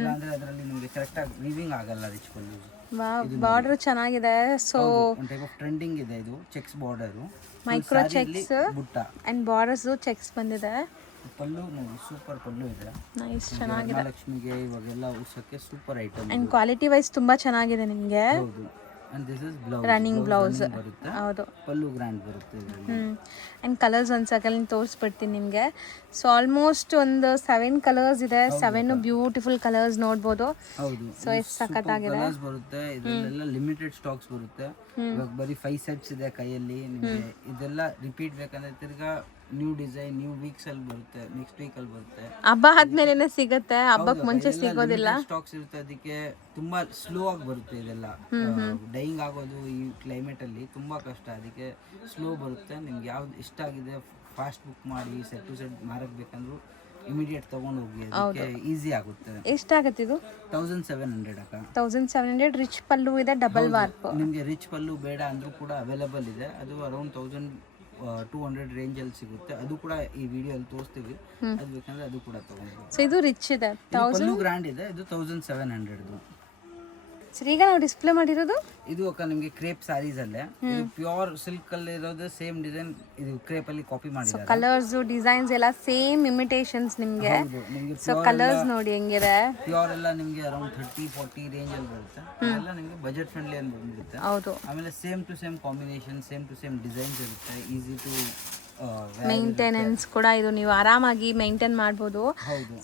ಇಲ್ಲಾಂದ್ರೆ ಅದರಲ್ಲಿ ನಿಮಗೆ ಕರೆಕ್ಟ್ ಆಗಿ ವೀವಿಂಗ್ ಆಗಲ್ಲ ರಿಚ್ ಪಲ್ಲು. ಬಾರ್ಡರ್ ಚೆನ್ನಾಗಿದೆ. ಸೊ ಒಂದು ಟೈಪ್ ಆಫ್ ಟ್ರೆಂಡಿಂಗ್ ಇದೆ. ಇದು ಚೆಕ್ಸ್ ಬಾರ್ಡರ್, ಮೈಕ್ರೋ ಚೆಕ್ಸ್ ಬುಟ್ಟ ಅಂಡ್ ಬಾರ್ಡರ್ಸ್ ಚೆಕ್ಸ್ ಬಂದಿದೆ. ಪಲ್ಲು ನೋಡಿ ಸೂಪರ್ ಪಲ್ಲು ಇದೆ. ನೈಸ್, ಚೆನ್ನಾಗಿದೆ. ಲಕ್ಷ್ಮಿಗೆ ಇವಾಗೆಲ್ಲ ಉಸಕ್ಕೆ super item. And quality wise ತುಂಬಾ ಚೆನ್ನಾಗಿದೆ ನಿಮಗೆ. ಹೌದು. And this is blouse. Running blouse. ಹೌದು. ಪಲ್ಲು ಗ್ರ್ಯಾಂಡ್ ಬರುತ್ತೆ. ಅಂಡ್ ಕಲರ್ಸ್ ಒಂದು ಸೆಕೆಂಡ್ ತೋರಿಸ್ಬಿಡ್ತೀನಿ ನಿಮಗೆ. ಸೊ ಆಲ್ಮೋಸ್ಟ್ ಒಂದು 7 ಕಲರ್ಸ್ ಇದೆ. 7 ಬ್ಯೂಟಿಫುಲ್ ಕಲರ್ಸ್ ನೋಡ್ಬೋದು. ಹೌದು. ಸೊ ಎಷ್ಟು ಸಖತ್ತಾಗಿದೆ. ಕಲರ್ಸ್ ಬರುತ್ತೆ. ಇದೆಲ್ಲ ಲಿಮಿಟೆಡ್ ಸ್ಟಾಕ್ಸ್ ಬರುತ್ತೆ. ಇವಾಗ ಬರೀ 5 ಸೆಟ್ಸ್ ಇದೆ ಕೈಯಲ್ಲಿ. ನಿಮಗೆ ಇದೆಲ್ಲ ರಿಪೀಟ್ ಬೇಕಂದ್ರೆ ತಿರ್ಗಾ ನ್ಯೂ ಡಿಸೈನ್ ನ್ಯೂ ವೀಕ್ಸ್ ಅಲ್ಲಿ ಬರುತ್ತೆ, ನೆಕ್ಸ್ಟ್ ವೀಕ್ ಅಲ್ಲಿ ಬರುತ್ತೆ. ಹಬ್ಬ ಆದ್ಮೇಲೆ ಸಿಗುತ್ತೆ, ಹಬ್ಬಕ್ಕೆ ಮುಂಚೆ ಸಿಗೋದಿಲ್ಲ. ಸ್ಟಾಕ್ಸ್ ಇರುತ್ತೆ, ಅದಕ್ಕೆ ತುಂಬಾ ಸ್ಲೋ ಆಗಿ ಬರುತ್ತೆ ಇದೆಲ್ಲ. ಡೈಯಿಂಗ್ ಆಗೋದು ಈ ಕ್ಲೈಮೇಟ್ ಅಲ್ಲಿ ತುಂಬಾ ಕಷ್ಟ, ಅದಕ್ಕೆ ಸ್ಲೋ ಬರುತ್ತೆ. ನಿಮ್ಗೆ ಯಾವ್ದು ಇಷ್ಟ ಆಗಿದೆ ಫಾಸ್ಟ್ ಬುಕ್ ಮಾಡಿ ಸೆಟ್ ಟು ಸೆಟ್ ಮಾರಕ್ ಬೇಕಂದ್ರೂ ಇಮಿಡಿಯೇಟ್ ತಗೊಂಡು ಹೋಗಿ, ಅದಕ್ಕೆ ಈಸಿ ಆಗುತ್ತೆ. ಎಷ್ಟಾಗತ್ತೆ ಇದು? 1700 ಅಕ್ಕ. 1700. ರಿಚ್ ಪಲ್ಲು ಇದೆ, ಡಬಲ್ ವಾರ್ಪ್. ನಿಮಗೆ ರಿಚ್ ಪಲ್ಲು ಬೇಡ ಅಂದ್ರೂ ಕೂಡ ಅವೈಲೇಬಲ್ ಇದೆ. ಅದು ಅರೌಂಡ್ 1200 ರೇಂಜ್ ಅಲ್ಲಿ ಸಿಗುತ್ತೆ. ಅದು ಕೂಡ ಈ ವಿಡಿಯೋ ಅಲ್ಲಿ ತೋರಿಸ್ತೀವಿ, ಅದು ಬೇಕಂದ್ರೆ ಅದು ಕೂಡ ತಗೊಂಡು. ಸೊ ಇದು ರಿಚ್ ಇದೆ, ಪಲ್ಲು ಗ್ರ್ಯಾಂಡ್ ಇದೆ. ಇದು 1700. ಸರ್ ಈಗ ನಾವು ಡಿಸ್ಪ್ಲೇ ಮಾಡಿರೋದು ಇದು ಅಕ್ಕ ನಿಮಗೆ ಕ್ರೇಪ್ ಸ್ಯಾರೀಸ್ ಅಲ್ಲೇ, ಇದು ಪ್ಯೂರ್ ಸಿಲ್ಕ್ ಅಲ್ಲಿ ಇರೋದು, ಸೇಮ್ ಡಿಸೈನ್ ಇದು ಕ್ರೇಪ್ ಅಲ್ಲಿ ಕಾಪಿ ಮಾಡಿದ್ದಾರೆ. ಕಲರ್ಸ್ ಡಿಸೈನ್ಸ್ ಎಲ್ಲ ಸೇಮ್ ಇಮಿಟೇಷನ್ಸ್ ನಿಮ್ಗೆ. ಸೊ ಕಲರ್ಸ್ ನೋಡಿ ಹೆಂಗಿದೆ. ಪ್ಯೂರ್ ಎಲ್ಲ ನಿಮಗೆ ಅರೌಂಡ್ 30-40 ರೇಂಜ್ ಅಲ್ಲಿ ಬರುತ್ತೆ. ಎಲ್ಲ ನಿಮಗೆ ಬಜೆಟ್ ಫ್ರೆಂಡ್ಲಿ ಅಂತ ಬಂದಿರುತ್ತೆ. ಹೌದು. ಆಮೇಲೆ same to same combination, same to same designs ಇರುತ್ತೆ. ಈಸಿ ಟು ಮೇಂಟೆನೆನ್ಸ್ ಕೂಡ ಇದು ನೀವು ಆರಾಮಾಗಿ ಮೇಂಟೈನ್ ಮಾಡ್ಬೋದು.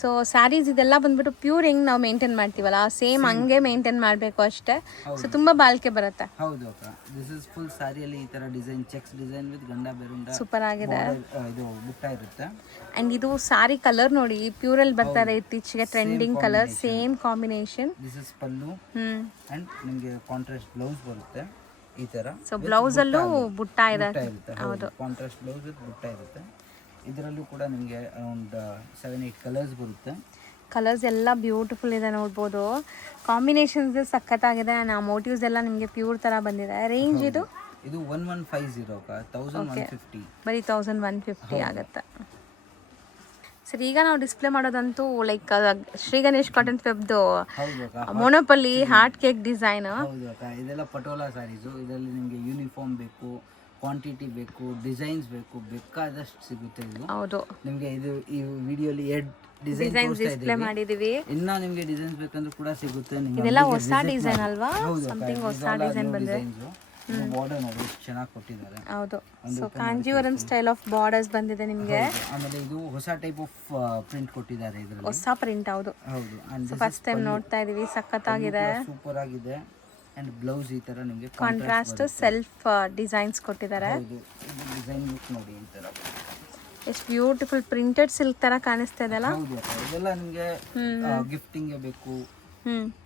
ಸೊ ಸ್ಯಾರೀಸ್ ಇದೆಲ್ಲ ಬಂದ್ಬಿಟ್ಟು ಪ್ಯೂರ್ ಹೆಂಗ್ ನಾವು ಮೇಂಟೈನ್ ಮಾಡ್ತೀವಲ್ಲ ಸೇಮ್ ಹಂಗೆ ಮೇಂಟೈನ್ ಮಾಡಬೇಕು ಅಷ್ಟೇ. ಸೊ ತುಂಬಾ ಬಾಳಿಕೆ ಬರುತ್ತೆ. ಹೌದು ಅಕ್ಕ. ದಿಸ್ ಇಸ್ ಫುಲ್ ಸಾರಿಯಲ್ಲಿ ಈ ತರ ಡಿಸೈನ್, ಚೆಕ್ಸ್ ಡಿಸೈನ್ ವಿತ್ ಗಂಡ ಬೆರುಂಡ ಸೂಪರ್ ಆಗಿದೆ. ಇದು ಬುಟ್ಟ ಇರುತ್ತೆ. ಅಂಡ್ ಇದು ಸಾರಿ ಕಲರ್ ನೋಡಿ, ಪ್ಯೂರ್ ಅಲ್ಲಿ ಬರ್ತಾರೆ ಇತ್ತೀಚೆಗೆ trending colour, same combination. This is pallu and ನಿಮಗೆ ಕಾಂಟ್ರಾಸ್ಟ್ ಬ್ಲೌಸ್ ಬರುತ್ತೆ ಈ ತರ. ಸೊ ಬ್ಲೌಸ್ ಅಲ್ಲೂ ಬುಟ್ಟ ಇರುತ್ತೆ. ಹೌದು, ಕಾಂಟ್ರಾಸ್ಟ್ ಬ್ಲೌಸ್ ವಿತ್ ಬುಟ್ಟ ಇರುತ್ತೆ. ಇದರಲ್ಲೂ ಕೂಡ ನಿಮಗೆ ಅರೌಂಡ್ 7-8 ಕಲರ್ಸ್ ಬರುತ್ತೆ. ಕಲರ್ಸ್ ಎಲ್ಲ ಬ್ಯೂಟಿಫುಲ್ ಇದೆ ನೋಡ್ಬೋದು. ಕಾಂಬಿನೇಷನ್ಸ್ ಸಖತ್ತಾಗಿದೆ. ಆ ಮೋಟಿವ್ಸ್ ಎಲ್ಲ ನಿಮಗೆ ಪ್ಯೂರ್ ತರ ಬಂದಿದೆ. ರೇಂಜ್ ಇದು 1150 1150 ಬರೀ 1150 ಆಗುತ್ತೆ. ಸರ್ ಈಗ ನಾವು ಡಿಸ್ಪ್ಲೇ ಮಾಡೋದಂತೂ ಲೈಕ್ ಶ್ರೀ ಗಣೇಶ್ ಕಾಟನ್ ಫೆಬ್ದು ಮೊನೋಪಲ್ಲಿ ಹಾರ್ಟ್ ಕೇಕ್ ಡಿಸೈನ್. ಹೌದು ಅಕ್ಕ, ಇದೆಲ್ಲ ಪಟೋಲಾ ಸ್ಯಾರೀಸು. ಇದರಲ್ಲಿ ನಿಮಗೆ ಯೂನಿಫಾರ್ಮ್ ಬೇಕು, ಕ್ವಾಂಟಿಟಿ ಬೇಕು, ಡಿಸೈನ್ಸ್ ಬೇಕು, ಬೇಕಾದಷ್ಟು ಸಿಗುತ್ತೆ. ಇದು ಹೌದು, ನಿಮಗೆ ಇದು ಈ ವಿಡಿಯೋಲಿ 2 ಡಿಸೈನ್ಸ್ ಡಿಸ್ಪ್ಲೇ ಮಾಡಿದೀವಿ. ಇನ್ನ ನಿಮಗೆ ಡಿಸೈನ್ಸ್ ಬೇಕಂದ್ರೂ ಕೂಡ ಸಿಗುತ್ತೆ. ಇದೆಲ್ಲ ಹೊಸ ಡಿಸೈನ್ ಅಲ್ವಾ? ಸಮಥಿಂಗ್ ಹೊಸ ಡಿಸೈನ್ ಬಂದಿದೆ. ಬಾರ್ಡರ್ ನೋಡಿ ಎಷ್ಟು ಚೆನ್ನಾಗಿ ಕೊಟ್ಟಿದ್ದಾರೆ. ಹೌದು, so Kanjeevaram style of borders ಬಂದಿದೆ ನಿಮಗೆ. ಆಮೇಲೆ ಇದು ಹೊಸ ಟೈಪ್ ಆಫ್ ಪ್ರಿಂಟ್ ಕೊಟ್ಟಿದ್ದಾರೆ ಇದರಲ್ಲಿ, ಹೊಸ ಪ್ರಿಂಟ್. ಹೌದು ಹೌದು. ಫಸ್ಟ್ ಟೈಮ್ ನೋಡ್ತಾ ಇದೀವಿ, ಸಖತ್ತಾಗಿದೆ, ಸೂಪರ್ ಆಗಿದೆ. ಅಂಡ್ ಬ್ಲೌಸ್ ಈ ತರ ನಿಮಗೆ ಕಾಂಟ್ರಾಸ್ಟ್ ಸೆಲ್ಫ್ ಡಿಸೈನ್ಸ್ ಕೊಟ್ಟಿದ್ದಾರೆ. ಹೌದು, ಡಿಸೈನ್ ಲುಕ್ ನೋಡಿ ಈ ತರ ಎಷ್ಟು ಬ್ಯೂಟಿಫುಲ್ ಪ್ರಿಂಟೆಡ್ ಸಿಲ್ಕ್ ತರ ಕಾಣಿಸ್ತಾ ಇದೆಲ್ಲ. ಹೌದು, ಇದೆಲ್ಲ ನಿಮಗೆ ಗಿಫ್ಟಿಂಗ್ ಬೇಕು,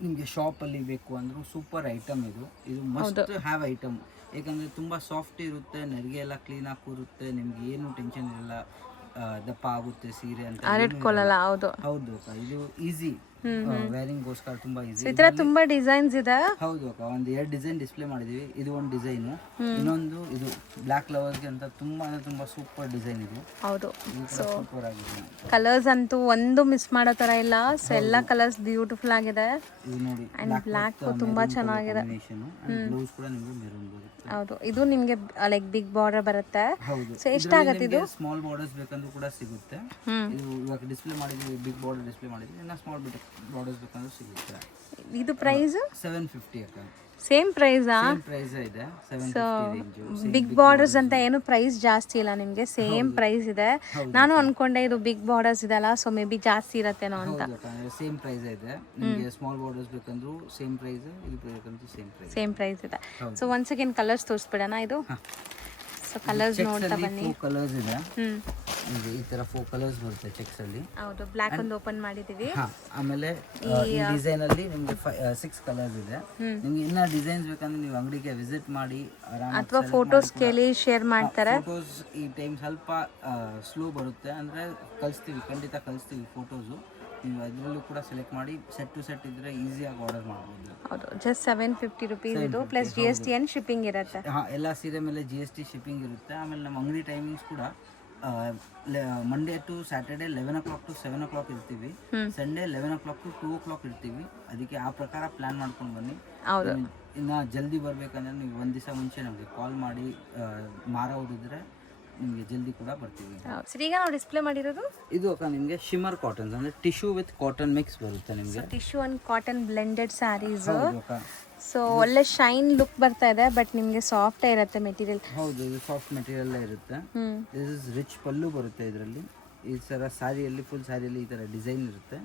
ನಿಮಗೆ ಶಾಪ್ ಅಲ್ಲಿ ಬೇಕು ಅಂದ್ರೂ ಸೂಪರ್ ಐಟಮ್ ಇದು. ಇದು ಮಸ್ಟ್ ಹ್ಯಾವ್ ಐಟಮ್. ಯಾಕಂದ್ರೆ ತುಂಬಾ ಸಾಫ್ಟ್ ಇರುತ್ತೆ, ನೆರಿಗೆ ಎಲ್ಲ ಕ್ಲೀನ್ ಆಗಿ ಕೂರುತ್ತೆ, ನಿಮ್ಗೆ ಏನು ಟೆನ್ಷನ್ ಇರಲ್ಲ. ದಪ್ಪ ಆಗುತ್ತೆ ಸೀರೆ ಅಂತ ಹರಡ್ಕೊಳ್ಳಲ್ಲ. ಹೌದು ಹೌದು ಅಕ್ಕ, ಇದು ಈಸಿ ವೇರಿಂಗ್ ಗೋಸ್ಕರ ತುಂಬಾ ಈಸಿ. ಈ ತರ ತುಂಬಾ ಡಿಸೈನ್ಸ್ ಇದೆ. ಹೌದು ಅಕ್ಕ, ಒಂದು 2 ಡಿಸೈನ್ ಡಿಸ್ಪ್ಲೇ ಮಾಡಿದೀವಿ. ಇದು ಒಂದು ಡಿಸೈನ್, ಇನ್ನೊಂದು ಇದು ಬ್ಲಾಕ್ ಲವರ್ಸ್ಗೆ ಅಂತ ತುಂಬಾ ತುಂಬಾ ಸೂಪರ್ ಡಿಸೈನ್ ಇದು. ಹೌದು, ಸೊ ಸೂಪರ್ ಆಗಿದೆ. ಕಲರ್ಸ್ ಅಂತೂ ಒಂದು ಮಿಸ್ ಮಾಡೋ ತರ ಇಲ್ಲ. ಸೊ ಎಲ್ಲ ಕಲರ್ಸ್ ಬ್ಯೂಟಿಫುಲ್ ಆಗಿದೆ. ಇದು ನೋಡಿ, ಅಂಡ್ ಬ್ಲಾಕ್ ತುಂಬಾ ಚೆನ್ನಾಗಿದೆ. ಬ್ಲೌಸ್ ಕೂಡ ನಿಮಗೆ ಮೆರೂನ್ ಬರುತ್ತೆ. ಹೌದು, ಇದು ನಿಮಗೆ ಲೈಕ್ ಬಿಗ್ ಬಾರ್ಡರ್ ಬರುತ್ತೆ. ಹೌದು, ಸೊ ಎಷ್ಟಾಗುತ್ತೆ ಇದು? ಸ್ಮಾಲ್ ಬಾರ್ಡರ್ಸ್ ಬೇಕಂದ್ರೂ ಕೂಡ ಸಿಗುತ್ತೆ. ಇದು ಇವಾಗ ಡಿಸ್ಪ್ಲೇ ಮಾಡಿದ್ವಿ, ಬಿಗ್ ಬಾರ್ಡರ್ ಡಿಸ್ಪ್ಲೇ ಮಾಡಿದ್ವಿ. ಇನ್ನ ಸ್ಮಾಲ್ ಬಾರ್ಡರ್ಸ್ ಬೇಕಂದ್ರೂ ಸಿಗುತ್ತೆ. ಇದು ಪ್ರೈಸ್ 750 ಅಕ್ಕ. ಸೇಮ್ ಪ್ರೈಸಾ? ಸೇಮ್ ಪ್ರೈಸ್ ಇದೆ, 750 ರೇಂಜ್. ಬಿಗ್ ಬಾರ್ಡರ್ಸ್ ಅಂತ ಏನು ಪ್ರೈಸ್ ಜಾಸ್ತಿ ಇಲ್ಲ ನಿಮಗೆ, ಸೇಮ್ ಪ್ರೈಸ್ ಇದೆ. ನಾನು ಅನ್ಕೊಂಡೆ ಇದು ಬಿಗ್ ಬಾರ್ಡರ್ಸ್ ಇದೆಲ್ಲ, ಸೊ ಮೇ ಬಿ ಜಾಸ್ತಿ ಇರತ್ತೇನೋ ಅಂತ. ಸೇಮ್ ಪ್ರೈಸ್ ಇದೆ ನಿಮಗೆ. ಸ್ಮಾಲ್ ಬಾರ್ಡರ್ಸ್ ಬೇಕಂದ್ರೂ ಸೇಮ್ ಪ್ರೈಸ್, ಇದು ಬೇಕಂದ್ರೂ ಸೇಮ್ ಪ್ರೈಸ್ ಇದೆ. ಸೊ ಒನ್ಸ್ ಅಗೇನ್ ಕಲರ್ಸ್ ತೋರಿಸ್ಬಿಡೋಣ ಇದು. ಸೊ ಕಲರ್ಸ್ ನೋಡ್ತಾ ಬನ್ನಿ. 4 ಕಲರ್ಸ್ ಇದೆ. ಈ ತರ 4 ಕಲರ್ಸ್ ಬರುತ್ತೆ ಚೆಕ್ಸ್ ಅಲ್ಲಿ. ಹೌದು, ಬ್ಲಾಕ್ ಒಂದು ಓಪನ್ ಮಾಡಿದೀವಿ. ಆಮೇಲೆ ಈ ಡಿಸೈನ್ ಅಲ್ಲಿ ನಿಮಗೆ 6 ಕಲರ್ಸ್ ಇದೆ. ನಿಮ್ಗೆ ಇನ್ನ ಡಿಸೈನ್ಸ್ ಬೇಕಂದ್ರೆ ನೀವು ಅಂಗಡಿಗೆ ವಿಸಿಟ್ ಮಾಡಿ ಆರಾಮಾಗಿ, ಅಥವಾ ಫೋಟೋಸ್ ಕೇಳಿ ಶೇರ್ ಮಾಡ್ತಾರೆ. ಫೋಟೋಸ್ ಈ ಟೈಮ್ ಸ್ವಲ್ಪ ಸ್ಲೋ ಬರುತ್ತೆ, ಅಂದ್ರೆ ಕಳಿಸ್ತೀವಿ, ಖಂಡಿತ ಕಳಿಸ್ತೀವಿ ಫೋಟೋಸು. ನೀವು ಅದರಲ್ಲೂ ಕೂಡ ಸೆಲೆಕ್ಟ್ ಮಾಡಿ ಸೆಟ್ ಟು ಸೆಟ್ ಇದ್ರೆ ಈಸಿಯಾಗಿ ಆರ್ಡರ್ ಮಾಡ್ಬೋದು. ಹೌದು, ಜಸ್ಟ್ 750 ರುಪೀಸ್ ಇದು, ಪ್ಲಸ್ GST ಅಂಡ್ ಶಿಪ್ಪಿಂಗ್ ಇರುತ್ತೆ. ಎಲ್ಲ ಸೀರೆ ಮೇಲೆ GST ಶಿಪ್ಪಿಂಗ್ ಇರುತ್ತೆ. ಆಮೇಲೆ ನಮ್ಮ ಅಂಗಡಿ ಟೈಮಿಂಗ್ಸ್ ಕೂಡ Monday to Saturday 11 o'clock to 7 o'clock ಇರ್ತೀವಿ. ಸಂಡೇ 11 o'clock to 2 o'clock ಇರ್ತೀವಿ. ಅದಕ್ಕೆ ಆ ಪ್ರಕಾರ ಪ್ಲಾನ್ ಮಾಡ್ಕೊಂಡು ಬನ್ನಿ. ಇನ್ನು ಜಲ್ದಿ ಬರ್ಬೇಕಂದ್ರೆ ನೀವು ಒಂದು ದಿವಸ ಮುಂಚೆ ನಮಗೆ ಕಾಲ್ ಮಾಡಿ ಮಾರೋದಿದ್ರೆ ನಿಮಗೆ ಜಲ್ದಿ ಕೂಡ ಬರ್ತೀವಿ. ಸರ್ ಈಗ ನಾವು ಡಿಸ್ಪ್ಲೇ ಮಾಡಿರೋದು ಇದು ಅಕ್ಕ ನಿಮಗೆ ಶಿಮ್ಮರ್ ಕಾಟನ್, ಅಂದ್ರೆ ಟಿಶ್ಯೂ ವಿತ್ ಕಾಟನ್ ಮಿಕ್ಸ್ ಬರುತ್ತೆ ನಿಮಗೆ. Tissue and cotton blended saris. So ಒಳ್ಳೆ ಶೈನ್ ಲುಕ್ ಬರ್ತಾ ಇದೆ, ಬಟ್ ನಿಮಗೆ ಸಾಫ್ಟ್ ಇರುತ್ತೆ ಮೆಟೀರಿಯಲ್. ಹೌದು, ಇದು ಸಾಫ್ಟ್ ಮೆಟೀರಿಯಲ್ ಇರುತ್ತೆ. ದಿಸ್ ಇಸ್ ರಿಚ್ ಪಲ್ಲು ಬರುತ್ತೆ ಇದರಲ್ಲಿ. ಈ ತರ ಸಾರಿಯಲ್ಲಿ ಫುಲ್ ಸಾರಿಯಲ್ಲಿ ಈ ತರ ಡಿಸೈನ್ ಇರುತ್ತೆ,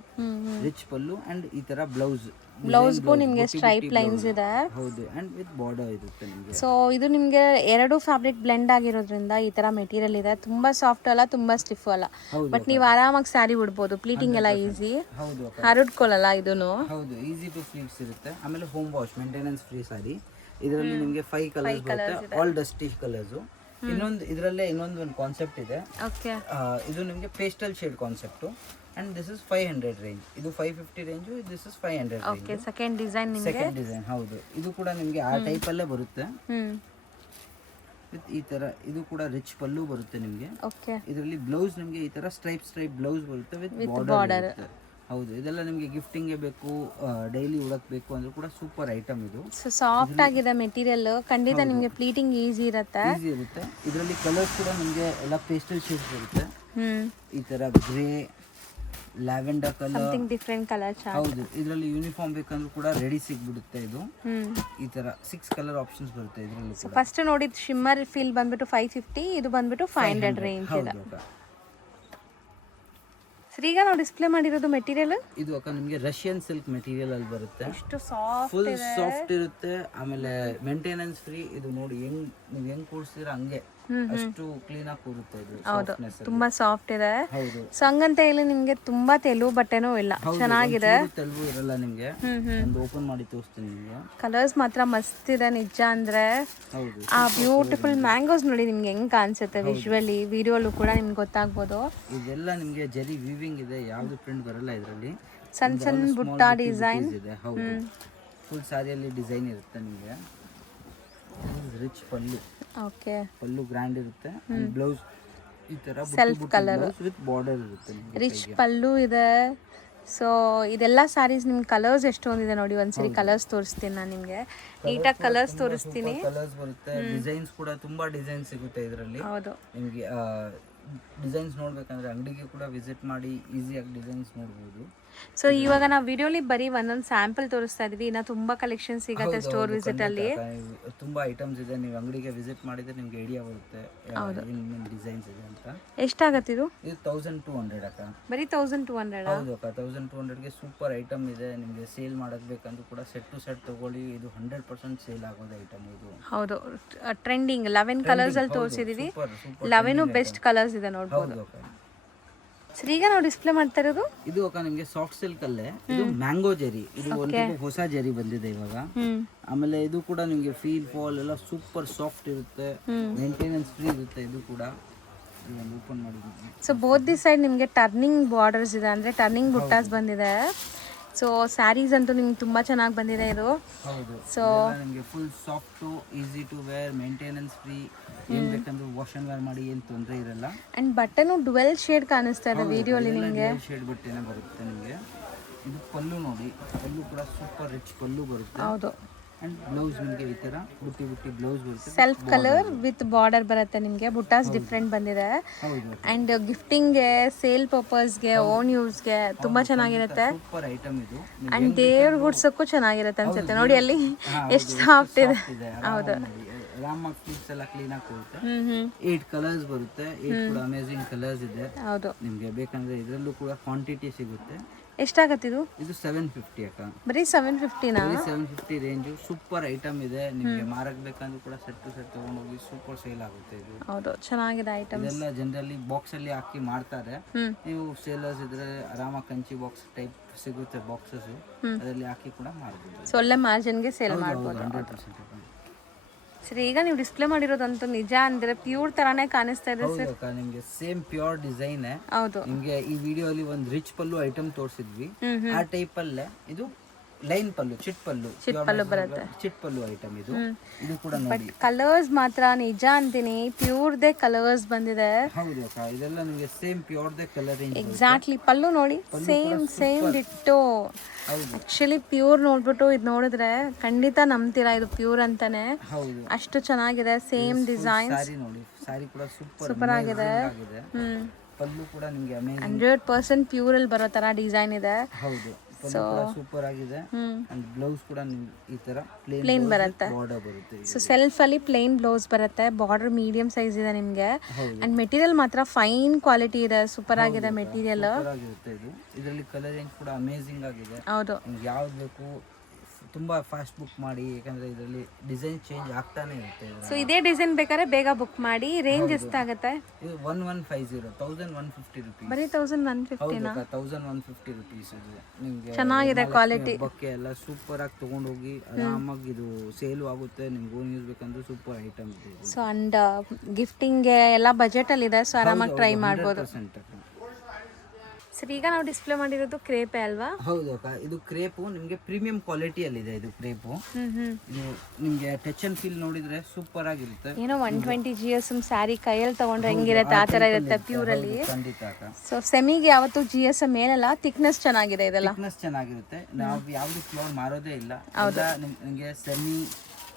ರಿಚ್ ಪಲ್ಲು ಅಂಡ್ ಈ ತರ ಬ್ಲೌಸ್ಗೂ ನಿಮಗೆ ಸ್ಟ್ರೈಪ್ ಲೈನ್ಸ್ ಇದೆ. ಹೌದು, ಅಂಡ್ ವಿತ್ ಬಾರ್ಡರ್ ಇರುತ್ತೆ ನಿಮಗೆ. ಸೊ ಇದು ನಿಮಗೆ ಎರಡು ಫ್ಯಾಬ್ರಿಕ್ ಬ್ಲೆಂಡ್ ಆಗಿರೋದ್ರಿಂದ ಈ ತರ ಮೆಟೀರಿಯಲ್ ಇದೆ. ತುಂಬಾ ಸಾಫ್ಟ್ ಅಲ್ಲ, ತುಂಬಾ ಸ್ಟಿಫ್ ಅಲ್ಲ, ಬಟ್ ನೀವು ಆರಾಮಾಗಿ ಸ್ಯಾರಿ ಉಡ್ಬೋದು. ಪ್ಲೀಟಿಂಗ್ ಎಲ್ಲ ಈಸಿ, ಹೌದು ಹರಡ್ಕೊಳ್ಳಲ್ಲ ಇದೂನು. ಹೌದು, ಈಸಿ ಟು ಫ್ಲೀಟ್ಸ್ ಇರುತ್ತೆ. ಆಮೇಲೆ ಹೋಮ್ ವಾಶ್, ಮೇಂಟೆನೆನ್ಸ್ ಫ್ರೀ ಸಾರಿ. ಇದರಲ್ಲಿ ನಿಮಗೆ 5 ಕಲರ್ಸ್ ಬರುತ್ತೆ, ಆಲ್ ಡಸ್ಟಿ ಕಲರ್ಸ್. ಇದರಲ್ಲೇ ಒಂದು ಕಾನ್ಸೆಪ್ಟ್ ಇದೆ. ಓಕೆ, ಇದು ನಿಮಗೆ pastel shade concept and this is 500 range. ಇದು 550 range, this is 500 okay. Second design ನಿಮಗೆ, ಸೆಕೆಂಡ್ ಡಿಸೈನ್. ಹೌದು, ಇದು ಕೂಡ ನಿಮಗೆ ಆ ಟೈಪ್ ಅಲ್ಲೇ ಬರುತ್ತೆ ವಿತ್ ಈ ತರ. ಇದು ಕೂಡ ರಿಚ್ ಪಲ್ಲು ಬರುತ್ತೆ ನಿಮಗೆ. ಓಕೆ, ಇದರಲ್ಲಿ ಬ್ಲೌಸ್ ನಿಮಗೆ ಈ ತರ ಸ್ಟ್ರೈಪ್ ಬ್ಲೌಸ್ ಬರುತ್ತೆ ವಿತ್ ಬಾರ್ಡರ್. ಹೌದು, ಇದೆಲ್ಲ ನಿಮಗೆ ಗಿಫ್ಟಿಂಗ್ ಗೆ ಬೇಕು, ಡೈಲಿ ಉಡಕ್ ಬೇಕು ಅಂದ್ರೆ ಕೂಡ ಸೂಪರ್ ಐಟಮ್ ಇದು. ಸೊ ಸಾಫ್ಟ್ ಆಗಿದೆ ಮೆಟೀರಿಯಲ್, ಖಂಡಿತ ನಿಮಗೆ ಪ್ಲೀಟಿಂಗ್ ಈಸಿ ಇರುತ್ತೆ. ಇದರಲ್ಲಿ ಕಲರ್ಸ್ ಕೂಡ ನಿಮಗೆ ಎಲ್ಲ ಪೇಸ್ಟಲ್ ಶೇಡ್ಸ್ ಬರುತ್ತೆ. ಈ ತರ grey, lavender colour, something different colour chart. ಹೌದು, ಇದರಲ್ಲಿ ಯೂನಿಫಾರ್ಮ್ ಬೇಕಂದ್ರೂ ಕೂಡ ರೆಡಿ ಸಿಗ್ಬಿಡುತ್ತೆ. ಇದು ಈ ತರ 6 ಕಲರ್ ಆಪ್ಷನ್ಸ್ ಬರುತ್ತೆ ಇದರಲ್ಲಿ. ಫಸ್ಟ್ ನೋಡಿದ್ ಶಿಮ್ಮರ್ ಫೀಲ್ ಬಂದ್ಬಿಟ್ಟು 550, ಇದು ಬಂದ್ಬಿಟ್ಟು 500 ರೇಂಜ್ ಇದೆ. ಸರ್ ಈಗ ನಾವು ಡಿಸ್ಪ್ಲೇ ಮಾಡಿರೋದು ಮೆಟೀರಿಯಲ್ ಇದು ಅಕ್ಕ ನಿಮಗೆ ರಷ್ಯನ್ ಸಿಲ್ಕ್ ಮೆಟೀರಿಯಲ್ ಅಲ್ಲಿ ಬರುತ್ತೆ. ಎಷ್ಟು ಸಾಫ್ಟ್, ಫುಲ್ ಸಾಫ್ಟ್ ಇರುತ್ತೆ. ಆಮೇಲೆ ಮೇಂಟೆನೆನ್ಸ್ ಫ್ರೀ. ಇದು ನೋಡಿ ನೀವು ಹೆಂಗ್ ಕೂರಿಸಿದ್ರೆ ಹಂಗೆ ಅಷ್ಟು ಕ್ಲೀನ್ ಆಗಿ ಕೂರುತ್ತೆ ಇದು. ಹೌದು, ತುಂಬಾ ಸಾಫ್ಟ್ ಇದೆ. ಹೌದು, ಸೊ ಹಂಗಂತ ಹೇಳಿ ನಿಮ್ಗೆ ತುಂಬಾ ತೆಲು ಬಟ್ಟೆನೂ ಇಲ್ಲ, ಚೆನ್ನಾಗಿದೆ. ತೆಲುಗು ಇರಲ್ಲ ನಿಮ್ಗೆ. ಒಂದು ಓಪನ್ ಮಾಡಿ ತೋರಿಸ್ತೀನಿ ನಿಮ್ಗೆ. ಕಲರ್ಸ್ ಮಾತ್ರ ಮಸ್ತ್ ಇದೆ ನಿಜ ಅಂದ್ರೆ. ಹೌದು, ಆ ಬ್ಯೂಟಿಫುಲ್ ಮ್ಯಾಂಗೋಸ್ ನೋಡಿ ನಿಮ್ಗೆ ಹೆಂಗ್ ಕಾಣಿಸುತ್ತೆ ವಿಜುವಲಿ, ವಿಡಿಯೋಲು ಕೂಡ ನಿಮ್ಗೆ ಗೊತ್ತಾಗ್ಬೋದು. ಇದೆಲ್ಲ ನಿಮ್ಗೆ ಜರಿ ವೀವಿಂಗ್ ಇದೆ, ಯಾವ್ದು ಪ್ರಿಂಟ್ ಬರಲ್ಲ ಇದರಲ್ಲಿ. ಸಣ್ಣ ಸಣ್ಣ ಬುಟ್ಟ ಡಿಸೈನ್ ಇದೆ. ಹೌದು, ಫುಲ್ ಸಾರಿಯಲ್ಲಿ ಡಿಸೈನ್ ಇರುತ್ತೆ ನಿಮ್ಗೆ. ರಿಚ್ ಪಲ್ಲು. ಓಕೆ, ಪಲ್ಲು ಗ್ರ್ಯಾಂಡ್ ಇರುತ್ತೆ. ಬ್ಲೌಸ್ ಈ ತರ ಸೆಲ್ಫ್ ಕಲರ್ ವಿತ್ ಬಾರ್ಡರ್ ಇರುತ್ತೆ. ರಿಚ್ ಪಲ್ಲು ಇದೆ. ಸೊ ಇದೆಲ್ಲ ಸ್ಯಾರೀಸ್ ನಿಮ್ಗೆ ಕಲರ್ಸ್ ಎಷ್ಟೊಂದಿದೆ ನೋಡಿ. ಒಂದ್ಸರಿ ಕಲರ್ಸ್ ತೋರಿಸ್ತೀನಿ ನಾನು ನಿಮ್ಗೆ, ನೀಟಾಗಿ ಕಲರ್ಸ್ ತೋರಿಸ್ತೀನಿ. ಕಲರ್ಸ್ ಬರುತ್ತೆ, ಡಿಸೈನ್ಸ್ ಕೂಡ ತುಂಬಾ ಡಿಸೈನ್ ಸಿಗುತ್ತೆ ಇದರಲ್ಲಿ. ಹೌದು, ನಿಮಗೆ ಡಿಸೈನ್ಸ್ ನೋಡ್ಬೇಕಂದ್ರೆ ಅಂಗಡಿಗೆ ಕೂಡ ವಿಸಿಟ್ ಮಾಡಿ ಈಸಿಯಾಗಿ ಡಿಸೈನ್ಸ್ ನೋಡ್ಬೋದು. ಸೊ ಇವಾಗ ನಾವು ವಿಡಿಯೋಲಿ ಬರೀ ಒಂದೊಂದು ಸ್ಯಾಂಪಲ್ ತೋರಿಸ್ತಾ ಇದೀವಿ, ಇನ್ನ ತುಂಬಾ ಕಲೆಕ್ಷನ್ ಸಿಗುತ್ತೆ ಸ್ಟೋರ್ ವಿಸಿಟ್ ಅಲ್ಲಿ. ತುಂಬಾ ಐಟಮ್ಸ್ ಇದೆ, ನೀವು ಅಂಗಡಿಗೆ ವಿಸಿಟ್ ಮಾಡಿದ್ರೆ ನಿಮ್ಗೆ ಐಡಿಯಾ ಬರುತ್ತೆ ಏನೇನು ಡಿಸೈನ್ಸ್ ಇದೆ ಅಂತ. ಎಷ್ಟಾಗತ್ತೆ ಇದು? ಇದು 1200 ಅಕ್ಕ. ಬರೀ 1200? ಹೌದು ಅಕ್ಕ, 1200ಗೆ ಸೂಪರ್ ಐಟಮ್ ಇದೆ. ನಿಮಗೆ ಸೇಲ್ ಮಾಡಕ್ ಬೇಕಂದ್ರೂ ಕೂಡ ಸೆಟ್ ಟು ಸೆಟ್ ತಗೊಳ್ಳಿ. ಇದು 100% ಸೇಲ್ ಆಗೋದು ಐಟಮ್ ಇದು. ಹೌದು, ಟ್ರೆಂಡಿಂಗ್ 11 ಕಲರ್ಸ್ ಅಲ್ಲಿ ತೋರಿಸಿದೀವಿ. 11 ಬೆಸ್ಟ್ ಕಲರ್ಸ್ ಇದೆ ನೋಡ್ಬೋದು. ಸರ್ ಈಗ ನಾವು ಡಿಸ್ಪ್ಲೇ ಮಾಡ್ತಾ ಇರೋದು ಇದು ಅಕ್ಕ ನಿಮ್ಗೆ ಸಾಫ್ಟ್ ಸಿಲ್ಕ್ ಅಲ್ಲೇ. ಇದು ಮ್ಯಾಂಗೋ ಜರಿ. ಇದು ಒಂದು ಹೊಸ ಜರಿ ಬಂದಿದೆ ಇವಾಗ. ಆಮೇಲೆ ಇದು ಕೂಡ ನಿಮ್ಗೆ ಫೀಲ್ ಫಾಲ್ ಎಲ್ಲ ಸೂಪರ್ ಸಾಫ್ಟ್ ಇರುತ್ತೆ, ಮೇಂಟೆನೆನ್ಸ್ ಫ್ರೀ ಇರುತ್ತೆ. ಇದು ಕೂಡ ಓಪನ್ ಮಾಡಿದ್ವಿ. ಸೊ ಬೋತ್ ದಿ ಸೈಡ್ ನಿಮಗೆ ಟರ್ನಿಂಗ್ ಬಾರ್ಡರ್ಸ್ ಇದೆ, ಅಂದ್ರೆ ಟರ್ನಿಂಗ್ ಬುಟ್ಟಾಸ್ ಬಂದಿದೆ. ಸೊ ಸ್ಯಾರೀಸ್ ಅಂತೂ ನಿಮ್ಗೆ ತುಂಬಾ ಚೆನ್ನಾಗಿ ಬಂದಿದೆ ಇದು. ಹೌದು, ಸೊ ನಿಮಗೆ full soft, easy to wear, maintenance free. ಏನ್ ಬೇಕಂದ್ರೆ ವಾಶ್ ಅಂಡ್ ವೇರ್ ಮಾಡಿ, ಏನು ತೊಂದರೆ ಇರಲ್ಲ. ಅಂಡ್ ಬಟ್ಟೆನೂ ಡ್ವೆಲ್ ಶೇಡ್ ಕಾಣಿಸ್ತಾ ಇದೆ ವಿಡಿಯೋಲಿ ನಿಮಗೆ. ಶೇಡ್ ಬಟ್ಟೆನೇ ಬರುತ್ತೆ ನಿಮಗೆ. ಇದು ಪಲ್ಲು ನೋಡಿ, ಪಲ್ಲು ಕೂಡ ಸೂಪರ್ ರಿಚ್ ಪಲ್ಲು ಬರುತ್ತೆ. ಹೌದು, ಅಂಡ್ ಬ್ಲೌಸ್ ನಿಮಗೆ ಈ ತರ ಬುಟ್ಟಿ ಬ್ಲೌಸ್ ಬರುತ್ತೆ. ಸೆಲ್ಫ್ ಕಲರ್ ವಿತ್ ಬಾರ್ಡರ್ ಬರುತ್ತೆ ನಿಮಗೆ. ಬುಟ್ಟಾಸ್ ಡಿಫ್ರೆಂಟ್ ಬಂದಿದೆ. ಅಂಡ್ ಗಿಫ್ಟಿಂಗ್ಗೆ, ಸೇಲ್ ಪರ್ಪಸ್ಗೆ, ಓನ್ ಯೂಸ್ಗೆ ತುಂಬಾ ಚೆನ್ನಾಗಿರುತ್ತೆ. ಸೂಪರ್ ಐಟಮ್ ಇದು. ಅಂಡ್ ದೇವ್ರ ಗುಡ್ಸಕ್ಕೂ ಚೆನ್ನಾಗಿರುತ್ತೆ ಅನ್ಸುತ್ತೆ ನೋಡಿ ಅಲ್ಲಿ ಎಷ್ಟು ಸಾಫ್ಟ್ ಇದೆ. ಹೌದು, ರಾಮಾಗ್ ಫ್ಲಿಪ್ಸ್ ಎಲ್ಲ ಕ್ಲೀನ್ ಆಗಿ ಕೊಡುತ್ತೆ. 8 ಕಲರ್ಸ್ ಬರುತ್ತೆ. 8 ಕೂಡ ಅಮೇಜಿಂಗ್ ಕಲರ್ಸ್ ಇದೆ. ಹೌದು, ನಿಮ್ಗೆ ಬೇಕಂದ್ರೆ ಇದರಲ್ಲೂ ಕೂಡ ಕ್ವಾಂಟಿಟಿ ಸಿಗುತ್ತೆ. ಎಷ್ಟಾಗತ್ತೆ ಇದು? ಇದು 750 ಅಕ್ಕ. ಬರೀ 750ನಾ? 750 ರೇಂಜ್. ಸೂಪರ್ ಐಟಮ್ ಇದೆ. ನಿಮ್ಗೆ ಮಾರಕ್ ಬೇಕಂದ್ರೂ ಕೂಡ ಸೆಟ್ ಟು ಸೆಟ್ ತಗೊಂಡೋಗಿ ಸೂಪರ್ ಸೇಲ್ ಆಗುತ್ತೆ ಇದು. ಹೌದು, ಚೆನ್ನಾಗಿದೆ ಐಟಮ್. ಇದೆಲ್ಲ ಜನರಲಿ ಬಾಕ್ಸ್ ಅಲ್ಲಿ ಹಾಕಿ ಮಾಡ್ತಾರೆ. ನೀವು ಸೇಲರ್ಸ್ ಇದ್ರೆ ಆರಾಮಾಗಿ ಕಂಚಿ ಬಾಕ್ಸ್ ಟೈಪ್ ಸಿಗುತ್ತೆ ಬಾಕ್ಸಸ್, ಅದರಲ್ಲಿ ಹಾಕಿ ಕೂಡ ಮಾಡ್ಬೋದು. ಸೊ ಒಳ್ಳೆ ಮಾರ್ಜಿನ್ಗೆ ಸೇಲ್ ಮಾಡ್ಬೋದು. 100%. ಸರಿ, ಈಗ ನೀವು ಡಿಸ್ಪ್ಲೇ ಮಾಡಿರೋದಂತೂ ನಿಜ ಅಂದ್ರೆ ಪ್ಯೂರ್ ತರಾನೇ ಕಾಣಿಸ್ತಾ ಇದೆ ಸರ್. ನಿಮ್ಗೆ ಸೇಮ್ ಪ್ಯೂರ್ ಡಿಸೈನ್. ಹೌದು, ನಿಮ್ಗೆ ಈ ವಿಡಿಯೋ ಅಲ್ಲಿ ಒಂದು ರಿಚ್ ಪಲ್ಲು ಐಟಮ್ ತೋರಿಸಿದ್ವಿ. ಆ ಟೈಪ್ ಅಲ್ಲೇ ಇದು ಲೈನ್ ಪಲ್ಲು, ಚಿಟ್ ಪಲ್ಲು ಬರುತ್ತೆ. ಚಿಟ್ ಪಲ್ಲು ಐಟಮ್ ಇದು. ಇದು ಕೂಡ ನೋಡಿ, ಕಲರ್ಸ್ ಮಾತ್ರ ನಿಜ ಅಂತೀನಿ, ಪ್ಯೂರ್ ದೇ ಕಲರ್ಸ್ ಬಂದಿದೆ. ಹೌದು ಅಕ್ಕ, ಇದೆಲ್ಲ ನಿಮಗೆ ಸೇಮ್ ಪ್ಯೂರ್ ದೇ ಕಲರ್. ಎಕ್ಸಾಕ್ಟ್ಲಿ, ಪಲ್ಲು ನೋಡಿ ಸೇಮ್ ಡಿಟ್ಟೋ. ಆಕ್ಚುಲಿ ಪ್ಯೂರ್ ನೋಡ್ಬಿಟ್ಟು ಇದು ನೋಡಿದ್ರೆ ಖಂಡಿತ ನಂಬ್ತೀರಾ ಇದು ಪ್ಯೂರ್ ಅಂತಾನೆ. ಅಷ್ಟು ಚೆನ್ನಾಗಿದೆ. ಸೇಮ್ ಡಿಸೈನ್ ನೋಡಿ, ಸಾರಿ ಕೂಡ ಸೂಪರ್ ಆಗಿದೆ. ಪಲ್ಲು ಕೂಡ ನಿಮಗೆ 100% ಪ್ಯೂರ್ ಅಲ್ಲಿ ಬರೋ ತರ ಡಿಸೈನ್ ಇದೆ. ಹೌದು, ಪಲ್ಲು ಕೂಡ ಸೂಪರ್ ಆಗಿದೆ ಅಂಡ್ ಬ್ಲೌಸ್ ಕೂಡ ನಿಮ್ಗೆ ಈ ತರ ಪ್ಲೇನ್ ಬರುತ್ತೆ. ಬಾರ್ಡರ್ ಬರುತ್ತೆ. ಸೊ ಸೆಲ್ಫ್ ಅಲ್ಲಿ ಪ್ಲೇನ್ ಬ್ಲೌಸ್ ಬರುತ್ತೆ, ಬಾರ್ಡರ್ ಮೀಡಿಯಂ ಸೈಜ್ ಇದೆ ನಿಮಗೆ. ಅಂಡ್ ಮೆಟೀರಿಯಲ್ ಮಾತ್ರ ಫೈನ್ ಕ್ವಾಲಿಟಿ ಇದೆ, ಸೂಪರ್ ಆಗಿದೆ ಮೆಟೀರಿಯಲ್. ಸೂಪರ್ ಆಗಿರುತ್ತೆ ಇದು. ಇದರಲ್ಲಿ ಕಲರಿಂಗ್ ಕೂಡ ಅಮೇಜಿಂಗ್ ಆಗಿದೆ. ಹೌದು, ನಿಮ್ಗೆ ಯಾವ್ದು ಬೇಕು ತುಂಬಾ ಫಾಸ್ಟ್ ಬುಕ್ ಮಾಡಿ, ಯಾಕಂದ್ರೆ ಇದರಲ್ಲಿ ಡಿಸೈನ್ ಚೇಂಜ್ ಆಗ್ತಾನೆ ಇರುತ್ತೆ. ಸೊ ಇದೇ ಡಿಸೈನ್ ಬೇಕಾದ್ರೆ ಬೇಗ ಬುಕ್ ಮಾಡಿ. ರೇಂಜ್ ಎಷ್ಟಾಗುತ್ತೆ? ಇದು 1150 1150 rupees. ಬರೀ 1150 ನಾ? 1150 rupees ಇದು. ನಿಮ್ಗೆ ಚೆನ್ನಾಗಿದೆ ಕ್ವಾಲಿಟಿ. ಬೊಕ್ಕೆ ಎಲ್ಲ ಸೂಪರ್ ಆಗಿ ತಗೊಂಡು ಹೋಗಿ ಆರಾಮಾಗಿ ಇದು ಸೇಲು ಆಗುತ್ತೆ. ನಿಮ್ಗೆ ಓನ್ ಯೂಸ್ ಬೇಕಂದ್ರೆ ಸೂಪರ್ ಐಟಮ್ ಇದೆ. ಸೊ ಅಂಡ್ ಗಿಫ್ಟಿಂಗ್ಗೆ ಎಲ್ಲ ಬಜೆಟ್ ಅಲ್ಲಿ ಇದೆ, ಸೊ ಆರಾಮಾಗಿ ಟ್ರೈ ಮಾಡ್ಬೋದು. 100%. ಸರ್ ಈಗ ನಾವು ಡಿಸ್ಪ್ಲೇ ಮಾಡಿರೋದು ಕ್ರೇಪೆ ಅಲ್ವಾ? ಹೌದು ಅಕ್ಕ, ಇದು ಕ್ರೇಪು ನಿಮಗೆ ಪ್ರೀಮಿಯಂ ಕ್ವಾಲಿಟಿಯಲ್ಲಿದೆ. ಇದು ಕ್ರೇಪು ಇದು ನಿಮಗೆ ಟಚ್ ಅಂಡ್ ಫೀಲ್ ನೋಡಿದ್ರೆ ಸೂಪರ್ ಆಗಿರುತ್ತೆ. ಏನೋ 120 GSM ಸ್ಯಾರಿ ಕೈಯಲ್ಲಿ ತಗೊಂಡ್ರೆ ಹೆಂಗಿರುತ್ತೆ ಆ ತರ ಇರುತ್ತೆ ಪ್ಯೂರ್ ಅಲ್ಲಿ. ಖಂಡಿತ ಅಕ್ಕ. ಸೊ ಸೆಮಿಗೆ ಯಾವತ್ತು GSM ಮೇಲಲ್ಲ, ಥಿಕ್ನೆಸ್ ಚೆನ್ನಾಗಿದೆ ಇದೆಲ್ಲ. ಥಿಕ್ನೆಸ್ ಚೆನ್ನಾಗಿರುತ್ತೆ. ನಾವು ಯಾವ್ದು ಪ್ಯೂರ್ ಮಾರೋದೇ ಇಲ್ಲ. ನಿಮಗೆ ಸೆಮಿ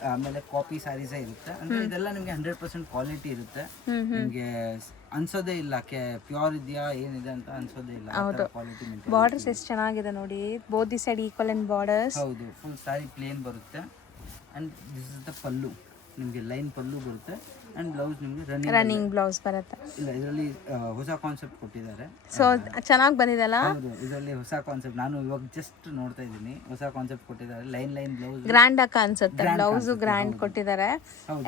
ಆಮೇಲೆ ಕಾಪಿ ಸ್ಯಾರೀಸೇ ಇರುತ್ತೆ. ಅಂದ್ರೆ ಇದೆಲ್ಲ ನಿಮ್ಗೆ 100% ಕ್ವಾಲಿಟಿ ಇರುತ್ತೆ. ನಿಮ್ಗೆ ಅನ್ಸೋದೇ ಇಲ್ಲ ಪ್ಯೂರ್ ಇದೆಯಾ ಏನಿದೆ ಅಂತ ಅನ್ಸೋದೇ ಇಲ್ಲ. Quality maintain. ಬಾರ್ಡರ್ಸ್ ಎಷ್ಟು ಚೆನ್ನಾಗಿದೆ ನೋಡಿ, both the side equal and borders. ಹೌದು, ಫುಲ್ ಸ್ಯಾರಿ ಪ್ಲೇನ್ ಬರುತ್ತೆ ಅಂಡ್ ದಿಸ್ ಇಸ್ ದ ಪಲ್ಲು. ನಿಮಗೆ ಲೈನ್ ಪಲ್ಲು ಬರುತ್ತೆ ಅಂಡ್ ಬ್ಲೌಸ್ ನಿಮಗೆ ರನ್ನಿಂಗ್ ಬ್ಲೌಸ್ ಬರುತ್ತೆ. ಇಲ್ಲ, ಇದರಲ್ಲಿ ಹೊಸ ಕಾನ್ಸೆಪ್ಟ್ ಕೊಟ್ಟಿದ್ದಾರೆ. ಸೊ ಚೆನ್ನಾಗಿ ಬಂದಿದೆಲ್ಲ. ಹೌದು, ಇದರಲ್ಲಿ ಹೊಸ ಕಾನ್ಸೆಪ್ಟ್. ನಾನು ಇವಾಗ ಜಸ್ಟ್ ನೋಡ್ತಾ ಇದ್ದೀನಿ. ಹೊಸ ಕಾನ್ಸೆಪ್ಟ್ ಕೊಟ್ಟಿದ್ದಾರೆ. ಲೈನ್ ಬ್ಲೌಸ್ ಗ್ರ್ಯಾಂಡ್ ಆಗಿ ಕಾಣಿಸುತ್ತೆ. ಬ್ಲೌಸ್ ಗ್ರ್ಯಾಂಡ್ ಕೊಟ್ಟಿದ್ದಾರೆ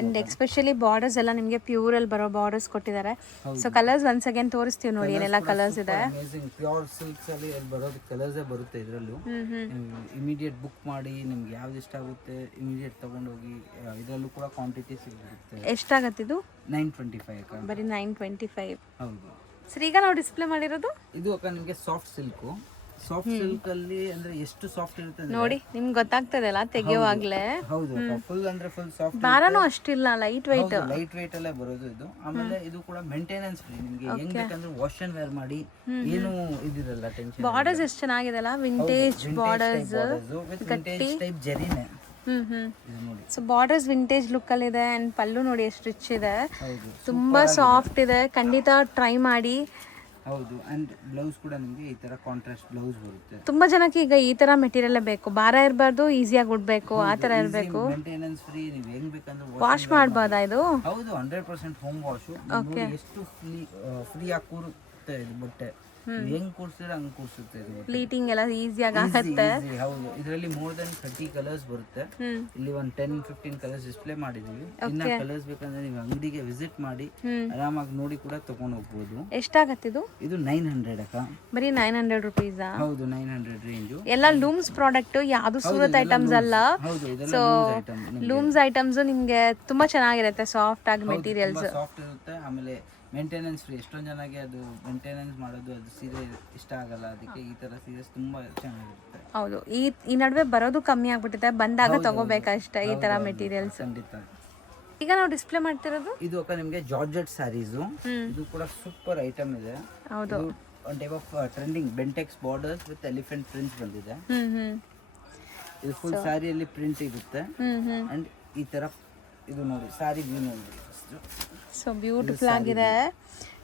ಅಂಡ್ ಎಕ್ಸ್ಪೆಷಲಿ ಬಾರ್ಡರ್ಸ್ ಎಲ್ಲ ನಿಮಗೆ ಪ್ಯೂರ್ ಅಲ್ಲಿ ಬರೋ ಬಾರ್ಡರ್ಸ್ ಕೊಟ್ಟಿದ್ದಾರೆ. ಸೊ ಕಲರ್ಸ್ ಒನ್ಸ್ ಅಗೇನ್ ತೋರಿಸ್ತೀವಿ ನೋಡಿ ಏನೆಲ್ಲ ಕಲರ್ಸ್ ಇದೆ. ಪ್ಯೂರ್ ಸಿಲ್ಕ್ಸ್ ಅಲ್ಲಿ ಬರೋದು ಕಲರ್ಸೇ ಬರುತ್ತೆ ಇದರಲ್ಲೂ. ಇಮಿಡಿಯೇಟ್ ಬುಕ್ ಮಾಡಿ, ನಿಮ್ಗೆ ಯಾವ್ದು ಇಷ್ಟ ಆಗುತ್ತೆ ಇಮಿಡಿಯೇಟ್ ತಗೊಂಡೋಗಿ. ಇದರಲ್ಲೂ ಕೂಡ ಕ್ವಾಂಟಿಟಿ ಸಿಗುತ್ತೆ. ಎಷ್ಟಾಗತ್ತೆ ಇದು? 925 ಅಕ್ಕ. ಬರೀ 925. ಹೌದು ಸರ್ ಈಗ ನಾವು ಡಿಸ್ಪ್ಲೇ ಮಾಡಿರೋದು ಇದು ಅಕ್ಕ ನಿಮಗೆ ಸಾಫ್ಟ್ ಸಿಲ್ಕ್. ಸಾಫ್ಟ್ ಸಿಲ್ಕ್ ಅಲ್ಲಿ ಅಂದ್ರೆ ಎಷ್ಟು ಸಾಫ್ಟ್ ಇರುತ್ತೆ ನೋಡಿ, ನಿಮ್ಗೆ ಗೊತ್ತಾಗ್ತದೆ ಅಲ್ಲ ತೆಗೆಯುವಾಗ್ಲೇ. ಹೌದು, ಫುಲ್ ಅಂದ್ರೆ ಫುಲ್ ಸಾಫ್ಟ್. ಭಾರನೂ ಅಷ್ಟಿಲ್ಲ, ಲೈಟ್ ವೆಯ್ಟ್. ಲೈಟ್ ವೆಯ್ಟ್ ಅಲ್ಲೇ ಬರೋದು ಇದು. ಆಮೇಲೆ ಇದು ಕೂಡ ಮೇಂಟೆನೆನ್ಸ್ ಫ್ರೀ. ನಿಮ್ಗೆ ಹೆಂಗ್ ಬೇಕಂದ್ರೆ ವಾಶ್ ಅಂಡ್ ವೇರ್ ಮಾಡಿ, ಏನು ಇದಿರಲ್ಲ ಟೆನ್ಷನ್. ಬಾರ್ಡರ್ಸ್ ಎಷ್ಟು ಚೆನ್ನಾಗಿದೆ ಅಲ್ಲ, ವಿಂಟೇಜ್ ಬಾರ್ಡರ್ಸ್, ವಿಂಟೇಜ್ ಟೈಪ್ ಜರಿನೇ. ಸೊ ಬಾರ್ಡರ್ಸ್ ವಿಂಟೇಜ್ ಲುಕ್ ಅಲ್ಲಿ ಇದೆ ಅಂಡ್ ಪಲ್ಲು ನೋಡಿ ಎಷ್ಟು ರಿಚ್ ಇದೆ, ತುಂಬಾ ಸಾಫ್ಟ್ ಇದೆ. ಖಂಡಿತ ಟ್ರೈ ಮಾಡಿ. ಹೌದು, ಅಂಡ್ ಬ್ಲೌಸ್ ಕೂಡ ನಿಮಗೆ ಈ ತರ ಕಾಂಟ್ರಾಸ್ಟ್ ಬ್ಲೌಸ್ ಬರುತ್ತೆ. ತುಂಬಾ ಜನಕ್ಕೆ ಈಗ ಈ ತರ ಮೆಟೀರಿಯಲ್ ಬೇಕು, ಭಾರ ಇರಬಾರ್ದು, ಈಸಿಯಾಗಿ ಉಡ್ಬೇಕು, ಆ ತರ ಇರಬೇಕು. Maintenance free. ನೀವು ಹೆಂಗ್ ಬೇಕಂದ್ರೆ ವಾಶ್ ಮಾಡಬಹುದಾ ಇದು? ಹೌದು, 100% ಹೋಮ್ ವಾಶ್. ಎಷ್ಟು ಫ್ರೀ ಆಗಿ ಕೂರುತ್ತೆ ಇದು ಬಟ್ಟೆ. ಹೆಂಗ್ ಕೂರ್ಸಿದ್ರೆ ಹಂಗ್ ಕೂರ್ಸುತ್ತೆ ಇದು. ಪ್ಲೀಟಿಂಗ್ ಎಲ್ಲ ಈಸಿಯಾಗಿ ಆಗುತ್ತೆ. ಹೌದು, ಇದರಲ್ಲಿ ಮೋರ್ ದನ್ 30 ಕಲರ್ಸ್ ಬರುತ್ತೆ. ಇಲ್ಲಿ ಒಂದು 10-15 ಕಲರ್ಸ್ ಡಿಸ್ಪ್ಲೇ ಮಾಡಿದೀವಿ. ಇನ್ನ ಕಲರ್ಸ್ ಬೇಕಂದ್ರೆ ನೀವು ಅಂಗಡಿಗೆ ವಿಸಿಟ್ ಮಾಡಿ ಆರಾಮಾಗಿ ನೋಡಿ ಕೂಡ ತಗೊಂಡು ಹೋಗ್ಬೋದು. ಎಷ್ಟಾಗತ್ತೆ ಇದು? ಇದು 900 ಅಕ್ಕ. ಬರೀ 900 ರುಪೀಸ್. ಹೌದು, 900 ರೇಂಜ್. ಎಲ್ಲ ಲೂಮ್ಸ್ ಪ್ರಾಡಕ್ಟ್, ಯಾವುದು ಸೂರತ್ ಐಟಮ್ಸ್ ಅಲ್ಲ. ಸೊ ಲೂಮ್ಸ್ ಐಟಮ್ಸ್ ನಿಮ್ಗೆ ತುಂಬಾ ಚೆನ್ನಾಗಿರುತ್ತೆ, ಸಾಫ್ಟ್ ಆಗಿ ಮೆಟೀರಿಯಲ್ಸ್ ಸಾಫ್ಟ್ ಇರುತ್ತೆ. ಆಮೇಲೆ ಮೇಂಟೆನೆನ್ಸ್ ಫ್ರೀ. ಎಷ್ಟೊಂದು ಜನಕ್ಕೆ ಅದು ಮೇಂಟೆನೆನ್ಸ್ ಮಾಡೋದು ಅದು ಸೀರೆ ಇಷ್ಟ ಆಗಲ್ಲ, ಅದಕ್ಕೆ ಈ ತರ ಸೀರೆಸ್ ತುಂಬಾ ಚೆನ್ನಾಗಿರುತ್ತೆ. ಹೌದು, ಈ ನಡುವೆ ಬರೋದು ಕಮ್ಮಿ ಆಗ್ಬಿಟ್ಟಿದೆ, ಬಂದಾಗ ತಗೋಬೇಕಷ್ಟೇ ಈ ತರ ಮೆಟೀರಿಯಲ್ಸ್. ಖಂಡಿತ. ಈಗ ನಾವು ಡಿಸ್ಪ್ಲೇ ಮಾಡ್ತಿರೋದು ಇದು ಅಕ್ಕ ನಿಮಗೆ ಜಾರ್ಜೆಟ್ ಸ್ಯಾರೀಸ್. ಇದು ಕೂಡ ಸೂಪರ್ ಐಟಮ್ ಇದೆ. ಹೌದು, ಒಂದು type of trending Bentex borders with elephant prints ಬಂದಿದೆ. ಇದು ಫುಲ್ ಸ್ಯಾರಿಯಲ್ಲಿ ಪ್ರಿಂಟ್ ಇರುತ್ತೆ ಅಂಡ್ ಈ ತರ ಇದು ನೋಡಿ ಸ್ಯಾರಿ ವ್ಯೂ ನೋಡಿ. ಸೊ ಬ್ಯೂಟಿಫುಲ್ ಆಗಿದೆ.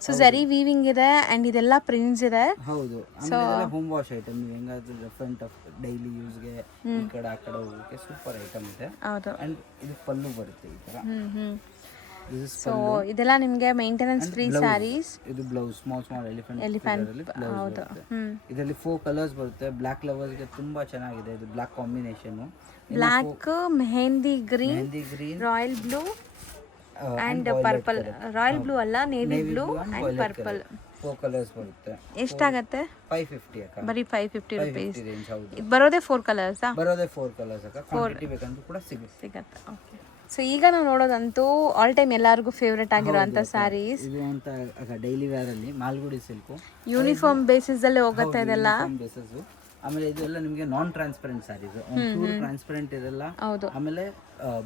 ಸೊ ಜರಿ ವೀವಿಂಗ್ ಇದೆ ಅಂಡ್ ಇದೆಲ್ಲ ಪ್ರಿಂಟ್ಸ್ ಇದೆ. ಹೌದು, ಆಮೇಲೆ ಹೋಮ್ ವಾಶ್ ಐಟಮ್. ನೀವು ಹೆಂಗಾದ್ರೂ ರೆಫರೆಂಟ್ ಆಫ್ ಡೈಲಿ ಯೂಸ್ಗೆ ಈ ಕಡೆ ಆ ಕಡೆ ಹೋಗೋಕೆ ಸೂಪರ್ ಐಟಮ್ ಇದೆ. ಹೌದು, ಅಂಡ್ ಇದು ಪಲ್ಲು ಬರುತ್ತೆ ಈ ತರ. ಸೊ ಇದೆಲ್ಲ ನಿಮಗೆ ಮೇಂಟೆನೆನ್ಸ್ ಫ್ರೀ ಸ್ಯಾರೀಸ್. ಇದು ಬ್ಲೌಸ್ ಸ್ಮಾಲ್ ಎಲಿಫೆಂಟ್. ಹೌದು, ಇದರಲ್ಲಿ 4 ಕಲರ್ಸ್ ಬರುತ್ತೆ. ಬ್ಲಾಕ್ ಲವರ್ಸ್ಗೆ ತುಂಬಾ ಚೆನ್ನಾಗಿದೆ ಇದು black combination. Black, mehndi green, royal blue and purple. Royal blue ಅಲ್ಲ, navy blue and purple. 4 colours ಬರುತ್ತೆ. ಎಷ್ಟಾಗತ್ತೆ? 550 ಅಕ್ಕ. ಬರೀ 550 ರುಪೀಸ್. ಹೌದು, ಇದು ಬರೋದೇ 4 ಕಲರ್ಸ್. ಬರೋದೇ 4 ಕಲರ್ಸ್ ಅಕ್ಕ. ಕ್ವಾಂಟಿಟಿ ಬೇಕಂದ್ರೂ ಕೂಡ ಸಿಗುತ್ತೆ. ಓಕೆ. ಸೊ ಈಗ ನಾವು ನೋಡೋದಂತೂ ಆಲ್ ಟೈಮ್ ಎಲ್ಲರಿಗೂ ಫೇವ್ರೆಟ್ ಆಗಿರುವಂತ ಸ್ಯಾರೀಸ್. ಇದು ಅಂತ ಡೈಲಿ ವೇರ್ ಅಲ್ಲಿ ಮಾಲ್ಗುಡಿ ಸಿಲ್ಕ್ ಯೂನಿಫಾರ್ಮ್ ಬೇಸಿಸ್ ಅಲ್ಲಿ ಹೋಗುತ್ತೆ ಇದೆಲ್ಲ. ಆಮೇಲೆ ಇದೆಲ್ಲ ನಿಮಗೆ ನಾನ್ ಟ್ರಾನ್ಸ್ಪರೆಂಟ್ ಸ್ಯಾರೀಸ್. ಒಂಚೂರು ಟ್ರಾನ್ಸ್ಪರೆಂಟ್ ಇರಲ್ಲ. ಆಮೇಲೆ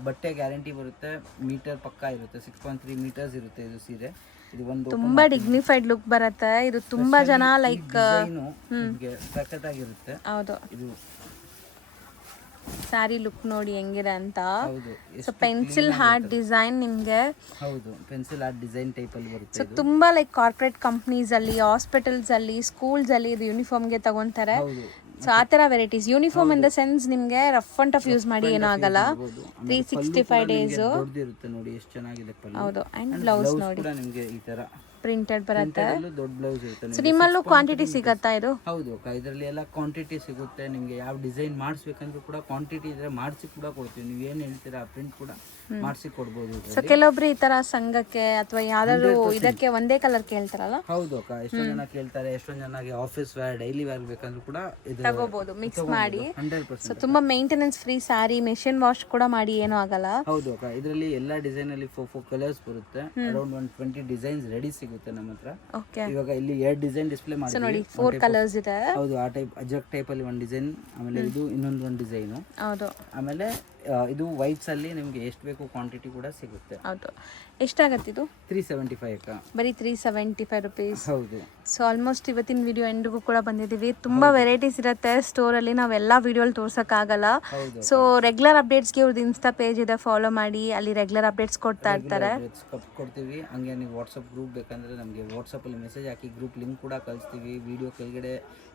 ಬಟ್ಟೆ ಗ್ಯಾರಂಟಿ ಬರುತ್ತೆ. ಮೀಟರ್ ಪಕ್ಕಾ ಇರುತ್ತೆ. 6.3 ಮೀಟರ್ಸ್ ಇರುತ್ತೆ ಇದು ಸೀರೆ. ಇದು ಒಂದು ತುಂಬಾ ಡಿಗ್ನಿಫೈಡ್ ಲುಕ್ ಬರುತ್ತೆ. ಇದು ತುಂಬಾ ಜನ ಲೈಕ್ ನಿಮಗೆ ಸಖತ್ತಾಗಿರುತ್ತೆ. ಹೌದು, ಇದು ಸ್ಯಾರಿ ಲುಕ್ ನೋಡಿ ಹೆಂಗಿದೆ ಅಂತ. ಸೊ ಪೆನ್ಸಿಲ್ ಹಾರ್ಟ್ ಡಿಸೈನ್ ನಿಮ್ಗೆ. ಹೌದು, ಪೆನ್ಸಿಲ್ ಆರ್ಟ್ ಡಿಸೈನ್ ಟೈಪ್ ಅಲ್ಲಿ ಬರುತ್ತೆ. ಸೊ ತುಂಬಾ ಲೈಕ್ ಕಾರ್ಪೊರೇಟ್ ಕಂಪ್ನೀಸ್ ಅಲ್ಲಿ, ಹಾಸ್ಪಿಟಲ್ಸ್ ಅಲ್ಲಿ, ಸ್ಕೂಲ್ಸ್ ಅಲ್ಲಿ ಇದು ಯೂನಿಫಾರ್ಮ್ ಗೆ ತಗೊಂತಾರೆ. ಸೊ ಆ ಥರ varieties uniform in the sense ನಿಮಗೆ ರಫ್ ಅಂಡ್ ಟಫ್ ಯೂಸ್ ಮಾಡಿ ಏನೂ ಆಗಲ್ಲ. 365 ಡೇಸು. ದೊಡ್ಡದಿರುತ್ತೆ ನೋಡಿ ಎಷ್ಟು ಚೆನ್ನಾಗಿದೆ ಪಲ್ಲು. ಹೌದು. ಆ್ಯಂಡ್ ಬ್ಲೌಸ್ ನೋಡಿ ಕೂಡ ನಿಮಗೆ ಈ ತರ ಪ್ರಿಂಟೆಡ್ ಬರುತ್ತೆ. ದೊಡ್ಡ ಬ್ಲೌಸ್ ಇರುತ್ತೆ. ಸೊ ನಿಮ್ಮಲ್ಲೂ ಕ್ವಾಂಟಿಟಿ ಸಿಗತ್ತಾ ಇದು? ಹೌದು ಅಕ್ಕ, ಇದರಲ್ಲಿ ಎಲ್ಲ ಕ್ವಾಂಟಿಟಿ ಸಿಗುತ್ತೆ ನಿಮಗೆ. ಯಾವ ಡಿಸೈನ್ ಮಾಡಿಸ್ಬೇಕಂದ್ರೂ ಕೂಡ ಕ್ವಾಂಟಿಟಿ ಇದ್ರೆ ಮಾಡಿಸಿ ಕೂಡ ಕೊಡ್ತೀವಿ. ನೀವು ಏನು ಹೇಳ್ತೀರಾ ಆ ಪ್ರಿಂಟ್ ಕೂಡ ಮಾಡಿಸಿ ಕೊಡ್ಬೋದು. ಸೊ ಕೆಲವೊಬ್ರು ಈ ತರ ಸಂಘಕ್ಕೆ ಅಥವಾ ಯಾವ್ದಾದ್ರು ಇದಕ್ಕೆ ಒಂದೇ ಕಲರ್ ಕೇಳ್ತಾರಲ್ಲ? ಹೌದು ಅಕ್ಕ, ಎಷ್ಟೊಂದು ಜನ ಕೇಳ್ತಾರೆ. ಎಷ್ಟೊಂದು ಜನಕ್ಕೆ ಆಫೀಸ್ ವೇರ್ ಡೈಲಿ ವೇರ್ ಬೇಕಂದ್ರೂ ಕೂಡ ಇದು ತಗೋಬಹುದು ಮಿಕ್ಸ್ ಮಾಡಿ. 100%. ಸೊ ತುಂಬಾ maintenance free sari, machine wash ಕೂಡ ಮಾಡಿ ಏನೂ ಆಗಲ್ಲ. ಹೌದು ಅಕ್ಕ, ಇದರಲ್ಲಿ ಎಲ್ಲಾ ಡಿಸೈನ್ ಅಲ್ಲಿ 4 ಕಲರ್ಸ್ ಬರುತ್ತೆ. ಅರೌಂಡ್ 120 ಡಿಸೈನ್ಸ್ ರೆಡಿ ಸಿಗುತ್ತೆ ನಮ್ಮ ಹತ್ರ. ಓಕೆ. ಇವಾಗ ಇಲ್ಲಿ 2 ಡಿಸೈನ್ ಡಿಸ್ಪ್ಲೇ ಸೊ ನೋಡಿ ಮಾಡಿದ್ವಿ. 4 ಕಲರ್ಸ್ ಇದೆ. ಹೌದು, ಆ ಟೈಪ್ ಅಜಕ್ ಟೈಪ್ ಅಲ್ಲಿ 1 ಡಿಸೈನ್, ಆಮೇಲೆ ಇದು ಇನ್ನೊಂದು 1 ಡಿಸೈನ್. ಹೌದು. ಆಮೇಲೆ ಇದು ವೈಟ್ಸ್ ಅಲ್ಲಿ ನಿಮಗೆ ಎಷ್ಟು ಬೇಕು ಕ್ವಾಂಟಿಟಿ ಕೂಡ ಸಿಗುತ್ತೆ. ಹೌದು. ಎಷ್ಟಾಗತ್ತೆ ಇದು? 375 ಅಕ್ಕ. ಬರೀ 375 ರುಪೀಸ್. ಹೌದು. ಸೊ ಆಲ್ಮೋಸ್ಟ್ ಇವತ್ತಿನ ವಿಡಿಯೋ ಎಂಡ್ಗೂ ಕೂಡ ಬಂದಿದ್ದೀವಿ. ತುಂಬ ವೆರೈಟೀಸ್ ಇರುತ್ತೆ ಸ್ಟೋರಲ್ಲಿ, ನಾವೆಲ್ಲ ವಿಡಿಯೋಲಿ ತೋರ್ಸೋಕ್ಕಾಗಲ್ಲ. ಸೊ ರೆಗ್ಯುಲರ್ ಅಪ್ಡೇಟ್ಸ್ಗೆ ಇವ್ರದ್ದು ಇನ್ಸ್ಟಾ ಪೇಜ್ ಇದೆ, ಫಾಲೋ ಮಾಡಿ. ಅಲ್ಲಿ ರೆಗ್ಯುಲರ್ ಅಪ್ಡೇಟ್ಸ್ ಕೊಡ್ತಾ ಇರ್ತಾರೆ. ಕೊಡ್ತೀವಿ. ಹಂಗೆ ನೀವು ವಾಟ್ಸಪ್ ಗ್ರೂಪ್ ಬೇಕಂದ್ರೆ ನಮಗೆ ವಾಟ್ಸಪ್ಪಲ್ಲಿ ಮೆಸೇಜ್ ಹಾಕಿ ಗ್ರೂಪ್ ಲಿಂಕ್ ಕೂಡ ಕಳಿಸ್ತೀವಿ. ವಿಡಿಯೋ ಕೆಳಗಡೆ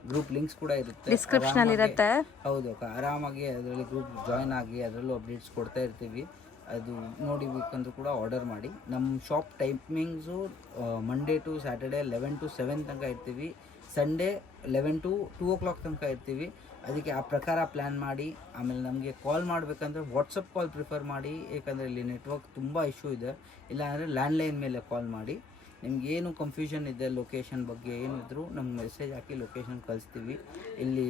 ಗ್ರೂಪ್ ಲಿಂಕ್ಸ್ ಕೂಡ ಇರುತ್ತೆ, ಡಿಸ್ಕ್ರಿಪ್ಷನ್ ಇರುತ್ತೆ. ಹೌದು ಅಕ್ಕ, ಆರಾಮಾಗಿ ಅದರಲ್ಲಿ ಗ್ರೂಪ್ ಜಾಯ್ನ್ ಆಗಿ ಅದರಲ್ಲೂ ಅಪ್ಡೇಟ್ಸ್ ಕೊಡ್ತಾ ಇರ್ತೀವಿ. ಅದು ನೋಡಿ ಬೇಕಂದ್ರೂ ಕೂಡ ಆರ್ಡರ್ ಮಾಡಿ. ನಮ್ಮ shop timings Monday to Saturday 11 to 7 ತನಕ ಇರ್ತೀವಿ. ಸಂಡೇ 11 to 2 o'clock ತನಕ ಇರ್ತೀವಿ. ಅದಕ್ಕೆ ಆ ಪ್ರಕಾರ ಪ್ಲ್ಯಾನ್ ಮಾಡಿ. ಆಮೇಲೆ ನಮಗೆ ಕಾಲ್ ಮಾಡಬೇಕಂದ್ರೆ ವಾಟ್ಸಪ್ ಕಾಲ್ ಪ್ರಿಫರ್ ಮಾಡಿ, ಏಕೆಂದರೆ ಇಲ್ಲಿ ನೆಟ್ವರ್ಕ್ ತುಂಬ ಇಶ್ಯೂ ಇದೆ. ಇಲ್ಲಾಂದರೆ ಲ್ಯಾಂಡ್ಲೈನ್ ಮೇಲೆ ಕಾಲ್ ಮಾಡಿ. ನಿಮ್ಗೆ ಏನು ಕನ್ಫ್ಯೂಷನ್ ಇದೆ ಲೊಕೇಶನ್ ಬಗ್ಗೆ ಏನಿದ್ರು ನಮ್ಗೆ ಮೆಸೇಜ್ ಹಾಕಿ ಲೊಕೇಶನ್ ಕಳಿಸ್ತೀವಿ. ಇಲ್ಲಿ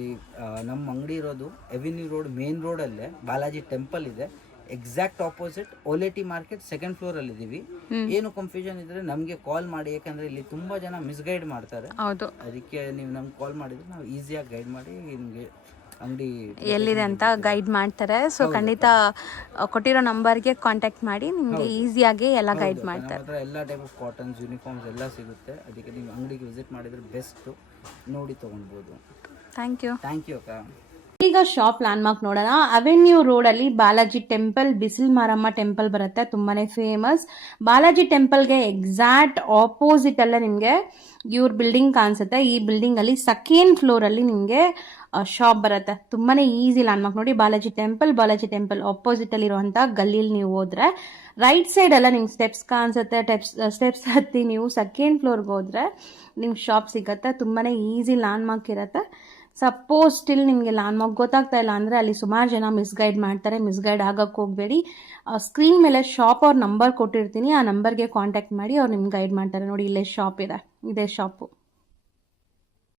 ನಮ್ಮ ಅಂಗಡಿ ಇರೋದು ಎವಿನ್ಯೂ ರೋಡ್ ಮೇನ್ ರೋಡಲ್ಲೇ ಬಾಲಾಜಿ ಟೆಂಪಲ್ ಇದೆ. ಎಕ್ಸಾಕ್ಟ್ ಆಪೋಸಿಟ್ ಓಲೇಟಿ ಮಾರ್ಕೆಟ್ 2nd floor ಅಲ್ಲಿ ಇದೀವಿ. ಏನು ಕನ್ಫ್ಯೂಷನ್ ಇದ್ರೆ ನಮಗೆ ಕಾಲ್ ಮಾಡಿ, ಯಾಕಂದ್ರೆ ಇಲ್ಲಿ ತುಂಬಾ ಜನ ಮಿಸ್ಗೈಡ್ ಮಾಡ್ತಾರೆ. ಹೌದು. ಅದಕ್ಕೆ ನೀವು ನಮ್ಗೆ ಕಾಲ್ ಮಾಡಿದ್ರೆ ನಾವು ಈಸಿಯಾಗಿ ಗೈಡ್ ಮಾಡಿ ನಿಮಗೆ ಅಂಗಡಿ ಎಲ್ಲಿದೆ ಅಂತ ಗೈಡ್ ಮಾಡ್ತಾರೆ. ಸೊ ಖಂಡಿತ ಕೊಟ್ಟಿರೋ ನಂಬರ್ಗೆ ಕಾಂಟ್ಯಾಕ್ಟ್ ಮಾಡಿ, ನಿಮಗೆ ಈಸಿಯಾಗಿ ಎಲ್ಲ ಗೈಡ್ ಮಾಡ್ತಾರೆ. ನಮ್ಮ ಹತ್ರ ಎಲ್ಲ ಟೈಪ್ ಆಫ್ ಕಾಟನ್ಸ್, ಯೂನಿಫಾರ್ಮ್ಸ್ ಎಲ್ಲ ಸಿಗುತ್ತೆ. ಅದಕ್ಕೆ ನೀವು ಅಂಗಡಿಗೆ ವಿಸಿಟ್ ಮಾಡಿದ್ರೆ ಬೆಸ್ಟ್, ನೋಡಿ ತೊಗೊಳ್ಬೋದು. ಥ್ಯಾಂಕ್ ಯು ಅಕ್ಕ. ಈಗ ಶಾಪ್ ಲ್ಯಾಂಡ್ ಮಾರ್ಕ್ ನೋಡೋಣ. ಅವೆನ್ಯೂ ರೋಡ್ ಅಲ್ಲಿ ಬಾಲಾಜಿ ಟೆಂಪಲ್, ಬಿಸಿಲ್ ಮಾರಮ್ಮ ಟೆಂಪಲ್ ಬರುತ್ತೆ, ತುಂಬಾನೇ ಫೇಮಸ್. ಬಾಲಾಜಿ ಟೆಂಪಲ್ಗೆ ಎಕ್ಸಾಕ್ಟ್ ಆಪೋಸಿಟ್ ಅಲ್ಲೇ ನಿಮಗೆ ಇವ್ರ ಬಿಲ್ಡಿಂಗ್ ಕಾಣಿಸುತ್ತೆ. ಈ ಬಿಲ್ಡಿಂಗ್ ಅಲ್ಲಿ 2nd floor ಅಲ್ಲಿ ನಿಮಗೆ ಶಾಪ್ ಬರುತ್ತೆ. ತುಂಬಾನೇ ಈಸಿ ಲ್ಯಾಂಡ್ ಮಾರ್ಕ್ ನೋಡಿ. ಬಾಲಾಜಿ ಟೆಂಪಲ್ ಆಪೋಸಿಟ್ ಅಲ್ಲಿ ಇರುವಂತ ಗಲ್ಲಿಲಿ ನೀವು ಹೋದ್ರೆ ರೈಟ್ ಸೈಡ್ ಎಲ್ಲ ನಿಮ್ಗೆ ಸ್ಟೆಪ್ಸ್ ಕಾಣಿಸುತ್ತೆ. ಸ್ಟೆಪ್ಸ್ ಹತ್ತಿ ನೀವು 2nd floorಗೆ ಹೋದ್ರೆ ನಿಮ್ಗೆ ಶಾಪ್ ಸಿಗತ್ತೆ. ತುಂಬಾನೇ ಈಸಿ ಲ್ಯಾಂಡ್ ಮಾರ್ಕ್ ಇರುತ್ತೆ. ಸಪೋಸ್ ಸ್ಟಿಲ್ ನಿಮಗೆ ಲ್ಯಾಂಡ್ ಮಾರ್ಕ್ ಗೊತ್ತಾಗ್ತಾ ಇಲ್ಲ ಅಂದರೆ ಅಲ್ಲಿ ಸುಮಾರು ಜನ ಮಿಸ್ಗೈಡ್ ಮಾಡ್ತಾರೆ. ಮಿಸ್ಗೈಡ್ ಆಗಕ್ಕೆ ಹೋಗಬೇಡಿ. ಸ್ಕ್ರೀನ್ ಮೇಲೆ ಶಾಪ್ ಅವ್ರ ನಂಬರ್ ಕೊಟ್ಟಿರ್ತೀನಿ, ಆ ನಂಬರ್ಗೆ ಕಾಂಟ್ಯಾಕ್ಟ್ ಮಾಡಿ, ಅವ್ರು ನಿಮ್ಗೆ ಗೈಡ್ ಮಾಡ್ತಾರೆ. ನೋಡಿ ಇಲ್ಲೇ ಶಾಪ್ ಇದೆ, ಇದೇ ಶಾಪು.